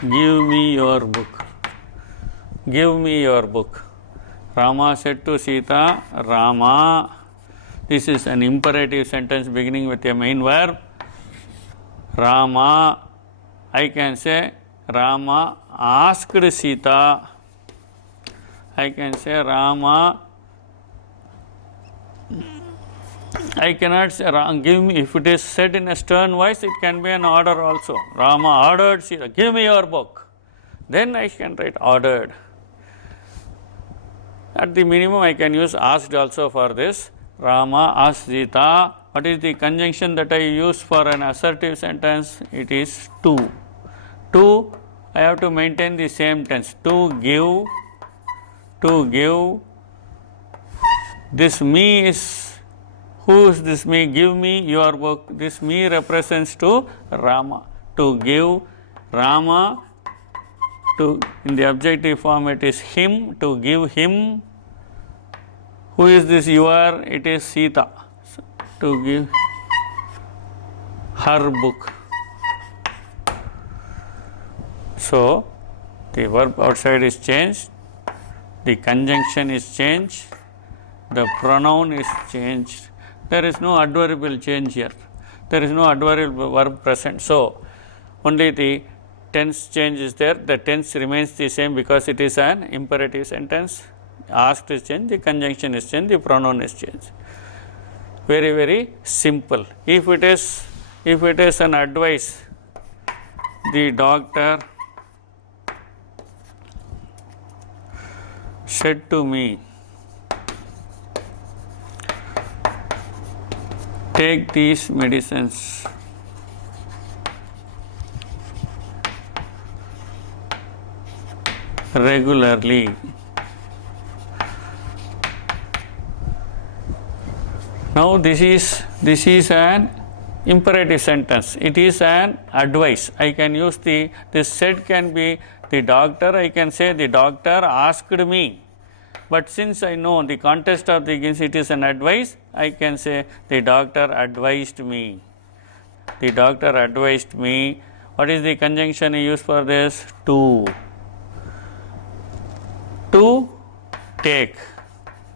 Give me your book. Give me your book. Rama said to Sita, Rama. This is an imperative sentence beginning with a main verb. Rama. I can say Rama asked Sita. I can say Rama. I cannot say give me. If it is said in a stern voice, it can be an order also. Rama ordered Sita, give me your book. Then I can write ordered. At the minimum, I can use asked also for this. Rama asked Sita. What is the conjunction that I use for an assertive sentence? It is to. To, I have to maintain the same tense. To give. This me is, who is this me? Give me your book. This me represents to Rama. To give Rama, to in the objective form it is him, to give him. Who is this your? It is Sita. So, to give her book. So, the verb outside is changed, the conjunction is changed, the pronoun is changed. There is no adverbial change here. There is no adverbial verb present. So, only the tense change is there. The tense remains the same because it is an imperative sentence. Asked is changed, the conjunction is changed, the pronoun is changed. Very, very simple. If it is an advice, the doctor said to me, take these medicines. Regularly. Now this is an imperative sentence. It is an advice. I can use this said can be the doctor. I can say the doctor asked me. But since I know the context of the case, it is an advice, I can say the doctor advised me. The doctor advised me. What is the conjunction I use for this? To. To take.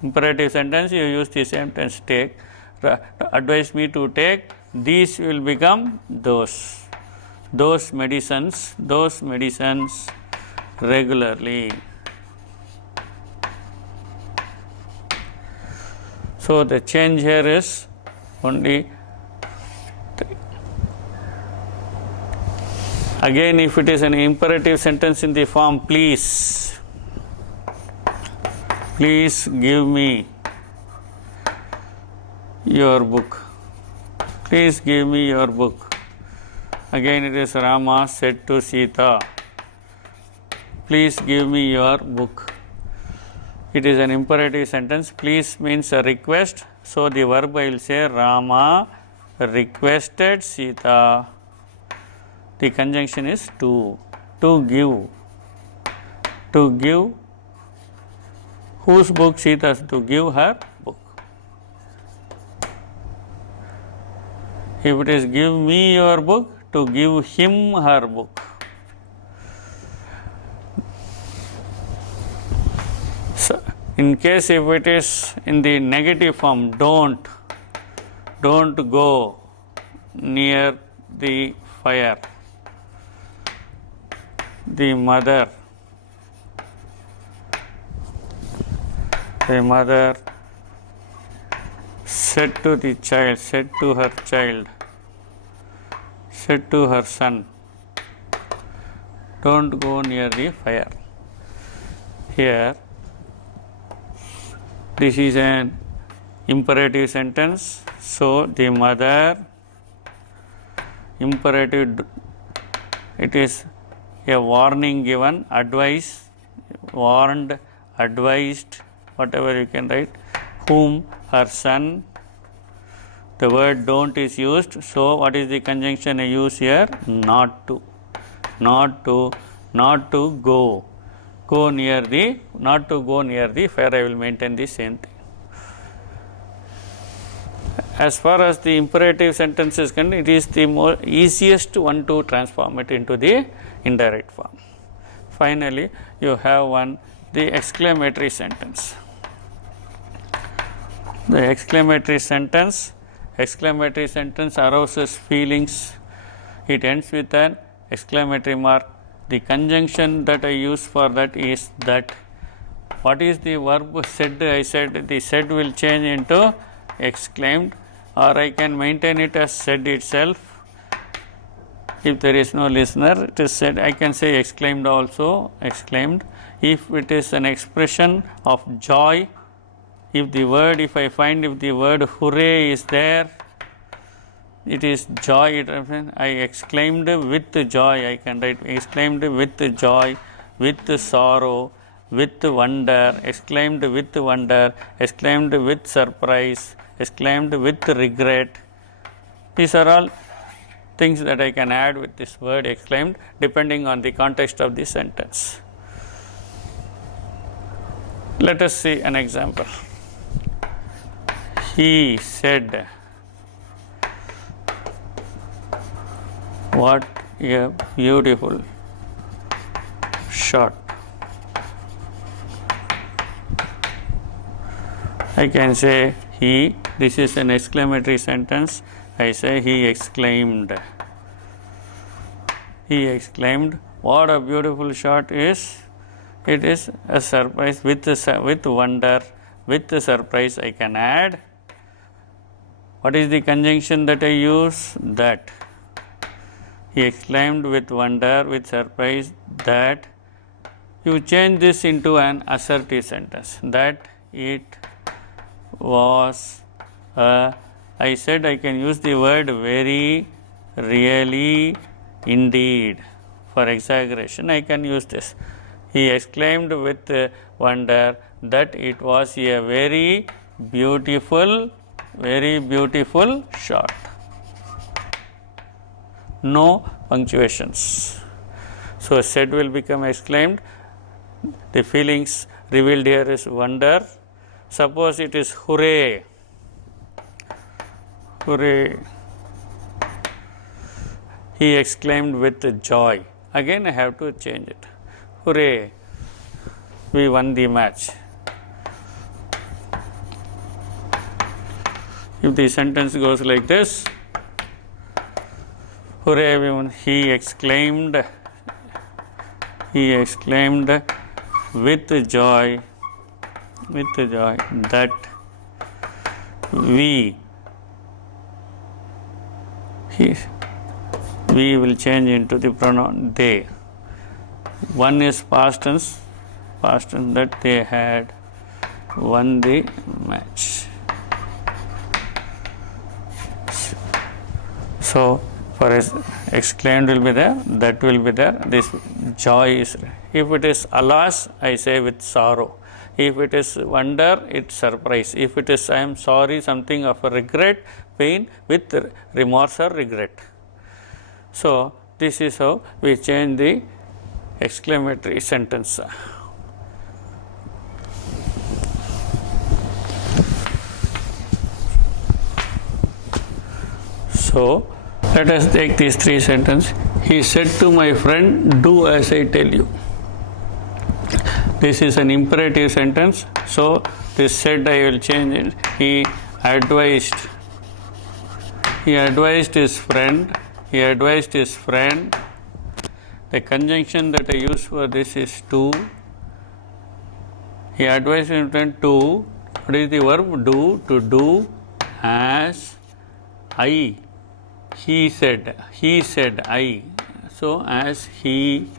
Imperative sentence, you use the same tense take. Advise me to take. These will become those. Those medicines regularly. So the change here is only 3. Again, if it is an imperative sentence in the form please give me your book. Please give me your book. Again, it is Rama said to Sita, please give me your book. It is an imperative sentence. Please means a request. So the verb I will say Rama requested Sita. The conjunction is to give. To give whose book? Sita. To give her book. If it is give me your book, to give him her book. So, in case if it is in the negative form, don't go near the fire. The mother said to the child, said to her child, said to her son, don't go near the fire. Here, this is an imperative sentence. So, the mother, imperative, it is a warning given, advice, warned, advised, whatever you can write, whom, her son. The word don't is used. So, what is the conjunction I use here? Not to. Not to go. Go near the, not to go near the fire. I will maintain the same thing. As far as the imperative sentence is concerned, it is the more easiest one to transform it into the indirect form. Finally, you have the exclamatory sentence. The exclamatory sentence arouses feelings. It ends with an exclamatory mark. The conjunction that I use for that is that. What is the verb said? I said the said will change into exclaimed, or I can maintain it as said itself. If there is no listener, it is said. I can say exclaimed also, exclaimed. If it is an expression of joy, if I find the word hooray is there, it is joy. I exclaimed with joy. I can write exclaimed with joy, with sorrow, with wonder, exclaimed with wonder, exclaimed with surprise, exclaimed with regret. These are all things that I can add with this word exclaimed depending on the context of the sentence. Let us see an example. He said, what a beautiful shot. I can say he, this is an exclamatory sentence. I say he exclaimed. He exclaimed, what a beautiful shot is. It is a surprise with wonder, with surprise I can add. What is the conjunction that I use? That. He exclaimed with wonder, with surprise, that. You change this into an assertive sentence. That it was I said I can use the word very, really, indeed. For exaggeration, I can use this. He exclaimed with wonder that it was a very beautiful shot. No punctuations. So, said will become exclaimed. The feelings revealed here is wonder. Suppose it is hooray. Hooray. He exclaimed with joy. Again, I have to change it. Hooray. We won the match. If the sentence goes like this, hooray, we won. He exclaimed with joy that we will change into the pronoun they. One is past tense that they had won the match. So, for exclaimed will be there, that will be there, this joy is. If it is alas, I say with sorrow. if it is wonder, it's surprise. If it is I am sorry, something of a regret, pain with remorse or regret. So this is how we change the exclamatory sentence. So let us take these three sentences. He said to my friend, do as I tell you. This is an imperative sentence, so this said I will change it. He advised his friend. The conjunction that I use for this is to. He advised his friend to. What is the verb? Do. To do as I. He said I. So as he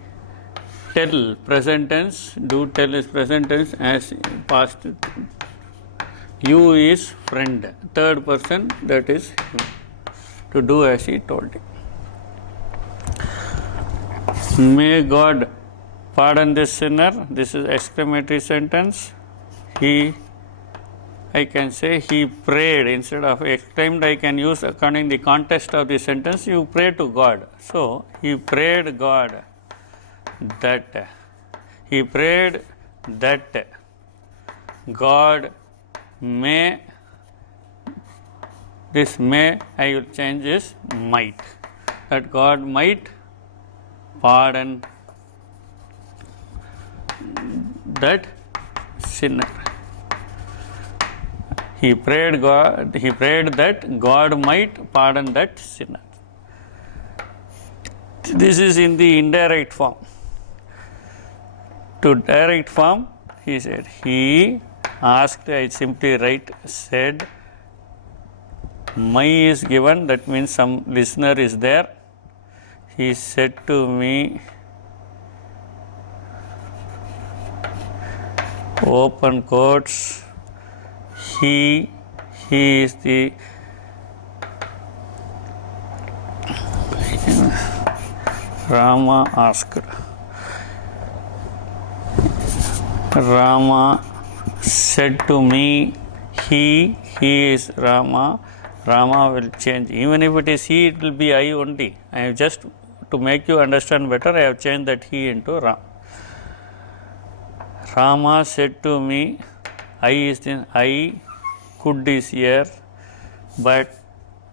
tell, present tense, do tell is present tense, as past. You is friend, third person, that is you. To do as he told you. May God pardon this sinner. This is exclamatory sentence. I can say he prayed. Instead of exclaimed, I can use according to the context of the sentence. You pray to God. So he prayed God that God may. This may I will change is might. That God might pardon that sinner. He prayed that God might pardon that sinner. This is in the indirect form. To direct form, he said, he asked, I simply write, said, my is given, that means some listener is there. He said to me, open quotes, he is the Rama asked. Rama said to me, he is Rama. Rama will change. Even if it is he, it will be I only. I have just, to make you understand better, I have changed that he into Ram. Rama said to me, I could is here, but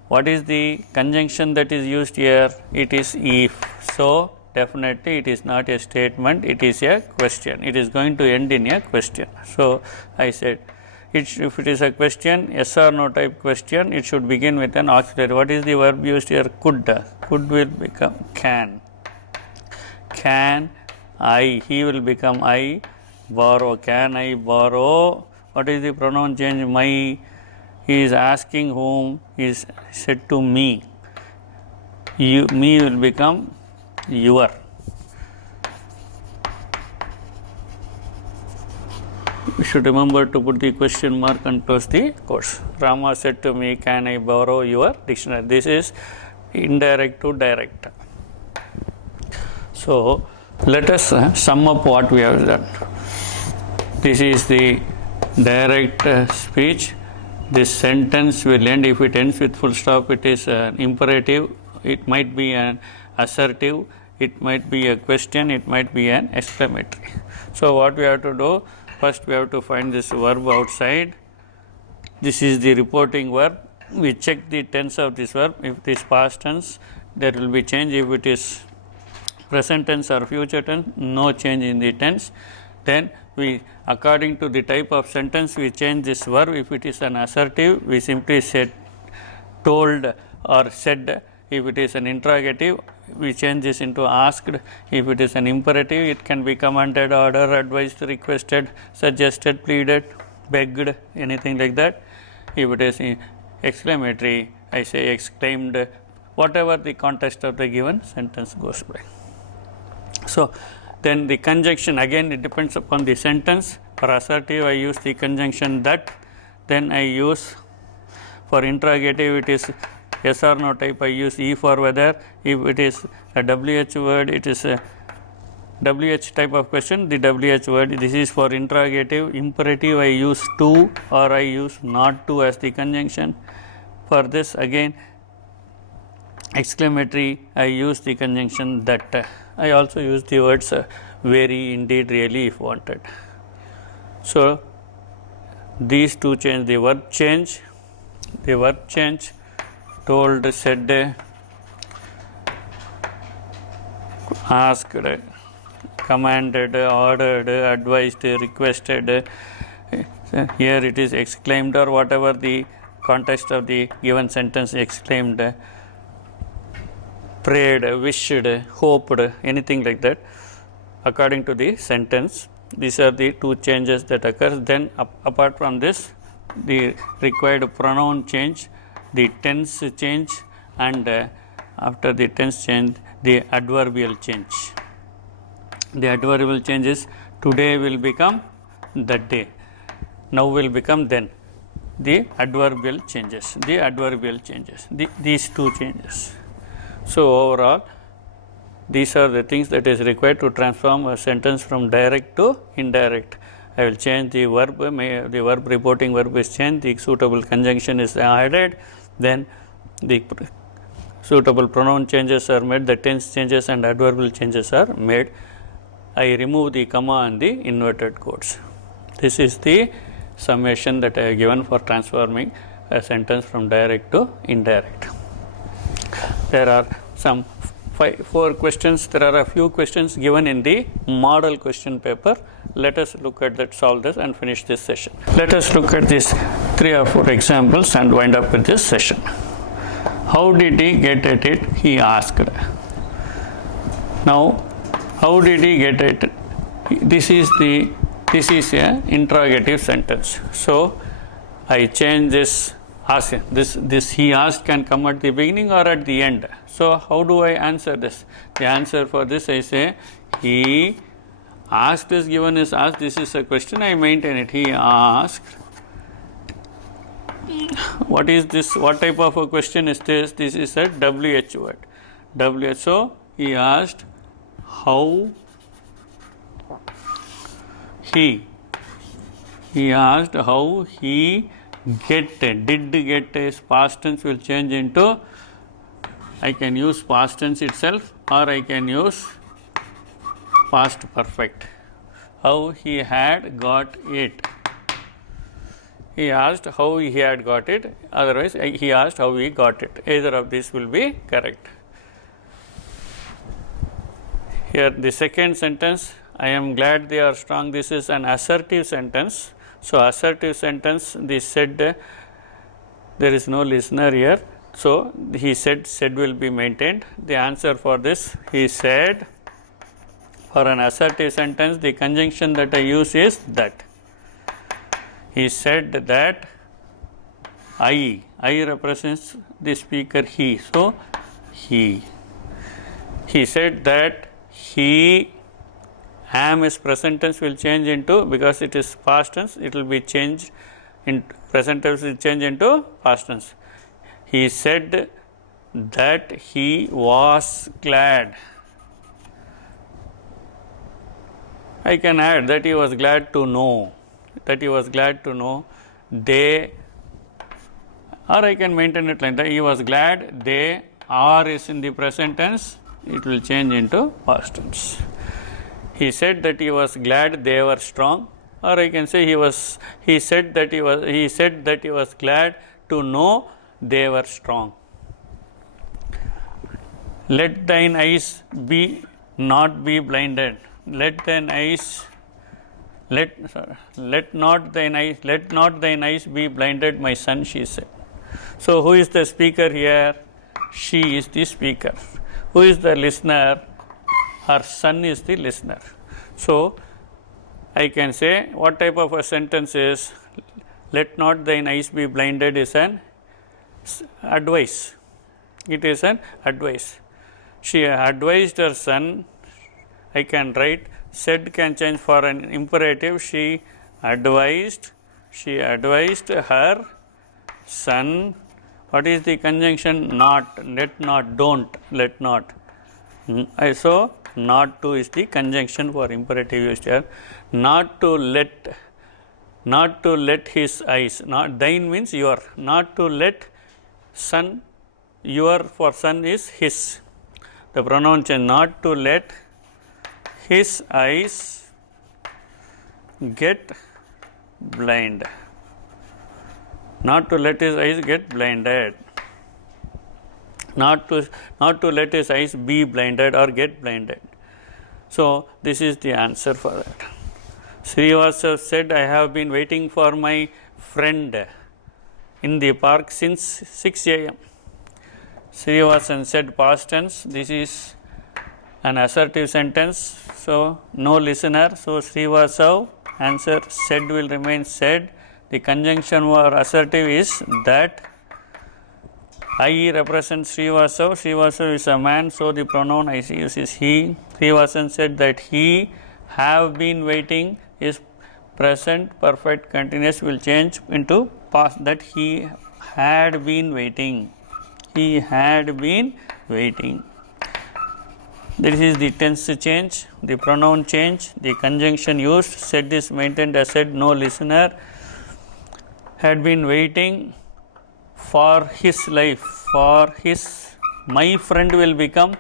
what is the conjunction that is used here? It is if. So definitely it is not a statement, it is a question. It is going to end in a question. So I said, if it is a question, yes or no type question, it should begin with an auxiliary. What is the verb used here? Could. Could will become can. Can I? He will become I. Borrow. Can I borrow? What is the pronoun change? My. He is asking whom? He is said to me. Me will become your. You should remember to put the question mark and close the quotes. Rama said to me, can I borrow your dictionary? This is indirect to direct. So let us sum up what we have done. This is the direct speech. This sentence will end, if it ends with full stop, it is an imperative, it might be an assertive, it might be a question, it might be an exclamatory. So what we have to do, first we have to find this verb outside. This is the reporting verb. We check the tense of this verb. If it is past tense, there will be change. If it is present tense or future tense, no change in the tense. Then we, according to the type of sentence, we change this verb. If it is an assertive, we simply said, told or said. If it is an interrogative, we change this into asked. If it is an imperative, it can be commanded, ordered, advised, requested, suggested, pleaded, begged, anything like that. If it is exclamatory, I say exclaimed, whatever the context of the given sentence goes by. So then the conjunction, again it depends upon the sentence. For assertive, I use the conjunction that. Then I use, for interrogative, it is yes or no type, I use E for whether. If it is a WH word, it is WH type of question, the WH word, this is for interrogative. Imperative, I use to or I use not to as the conjunction. For this again, exclamatory, I use the conjunction that. I also use the words very, indeed, really if wanted. So, these two change, the verb change, told, said, asked, commanded, ordered, advised, requested. Here it is exclaimed or whatever the context of the given sentence, exclaimed, prayed, wished, hoped, anything like that according to the sentence. These are the two changes that occurs. Then apart from this, the required pronoun change, the tense change, and after the tense change, the adverbial change. The adverbial change is today will become that day, now will become then. The adverbial changes, these two changes. So, overall, these are the things that is required to transform a sentence from direct to indirect. I will change the verb, the verb reporting verb is changed, the suitable conjunction is added, then the suitable pronoun changes are made, the tense changes and adverbial changes are made. I remove the comma and the inverted quotes. This is the summation that I have given for transforming a sentence from direct to indirect. There are some 4 questions. There are a few questions given in the model question paper. Let us look at that, solve this and finish this session. Let us look at these 3 or 4 examples and wind up with this session. How did he get at it? He asked. Now, how did he get it? This is a interrogative sentence. So, I change this. Ask, this he asked can come at the beginning or at the end. So, how do I answer this? The answer for this, I say he asked is given is asked. This is a question, I maintain it. He asked. What is this? What type of a question is this? This is a WH word. WH. So, he asked how he asked how he did get is past tense will change into, I can use past tense itself or I can use past perfect. How he had got it. He asked how he had got it, otherwise he asked how he got it. Either of these will be correct. Here the second sentence, I am glad they are strong. This is an assertive sentence. So, assertive sentence, the said, there is no listener here. So, he said will be maintained. The answer for this, he said. For an assertive sentence, the conjunction that I use is that. He said that I represents the speaker he. So, he said that he am is present tense will change into, because it is past tense, it will be changed in present tense will change into past tense. He said that he was glad. I can add that he was glad to know. They, or I can maintain it like that. He was glad. They are is in the present tense. It will change into past tense. He said that he was glad they were strong, or I can say he said that he was glad to know they were strong. Let thine eyes not be blinded. Let not thine eyes be blinded, my son, she said. So, who is the speaker here? She is the speaker. Who is the listener? Her son is the listener. So, I can say what type of a sentence is, let not thine eyes be blinded is an advice. It is an advice. She advised her son. I can write, said can change for an imperative. She advised her son. What is the conjunction? Not, let not, don't, let not. So, Not to is the conjunction for imperative used here. Not to let his eyes. Not thine means your. Not to let son, your for son is his. The pronoun change. Not to let his eyes get blind. Not to let his eyes get blinded. Not to let his eyes be blinded or get blinded. So this is the answer for that. Srivasav said, I have been waiting for my friend in the park since 6 a.m. Srivasan said past tense. This is an assertive sentence. So no listener. So Srivasav answer said will remain said. The conjunction for assertive is that. I represents Srivasav. Srivasav is a man, so the pronoun I use is he. Srivasan said that he have been waiting is present perfect continuous will change into past, that he had been waiting. He had been waiting. This is the tense change, the pronoun change, the conjunction used. Said is maintained as said, no listener. Had been waiting for his life, for his, my friend will become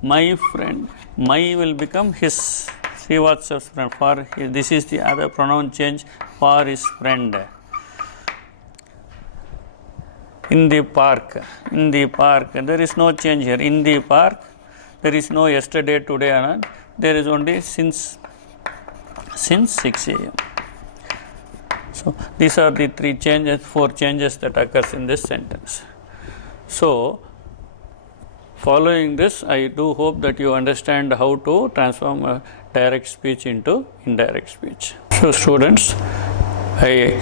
my friend, my will become his. Srivasav's friend, for his, this is the other pronoun change, for his friend. In the park, there is no change here. In the park, there is no yesterday, today, there is only since 6 a.m. So these are the 4 changes that occurs in this sentence. So following this, I do hope that you understand how to transform a direct speech into indirect speech. So students, I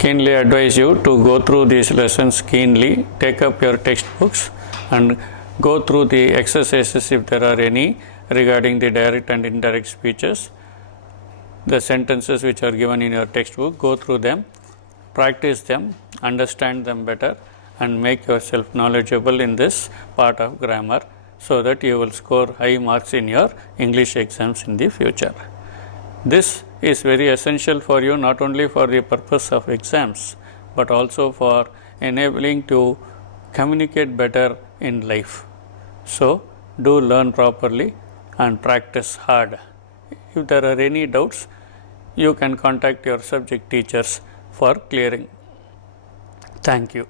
keenly advise you to go through these lessons keenly, take up your textbooks and go through the exercises if there are any regarding the direct and indirect speeches. The sentences which are given in your textbook, go through them, practice them, understand them better and make yourself knowledgeable in this part of grammar so that you will score high marks in your English exams in the future. This is very essential for you, not only for the purpose of exams but also for enabling to communicate better in life. So do learn properly and practice hard. If there are any doubts, you can contact your subject teachers for clearing. Thank you.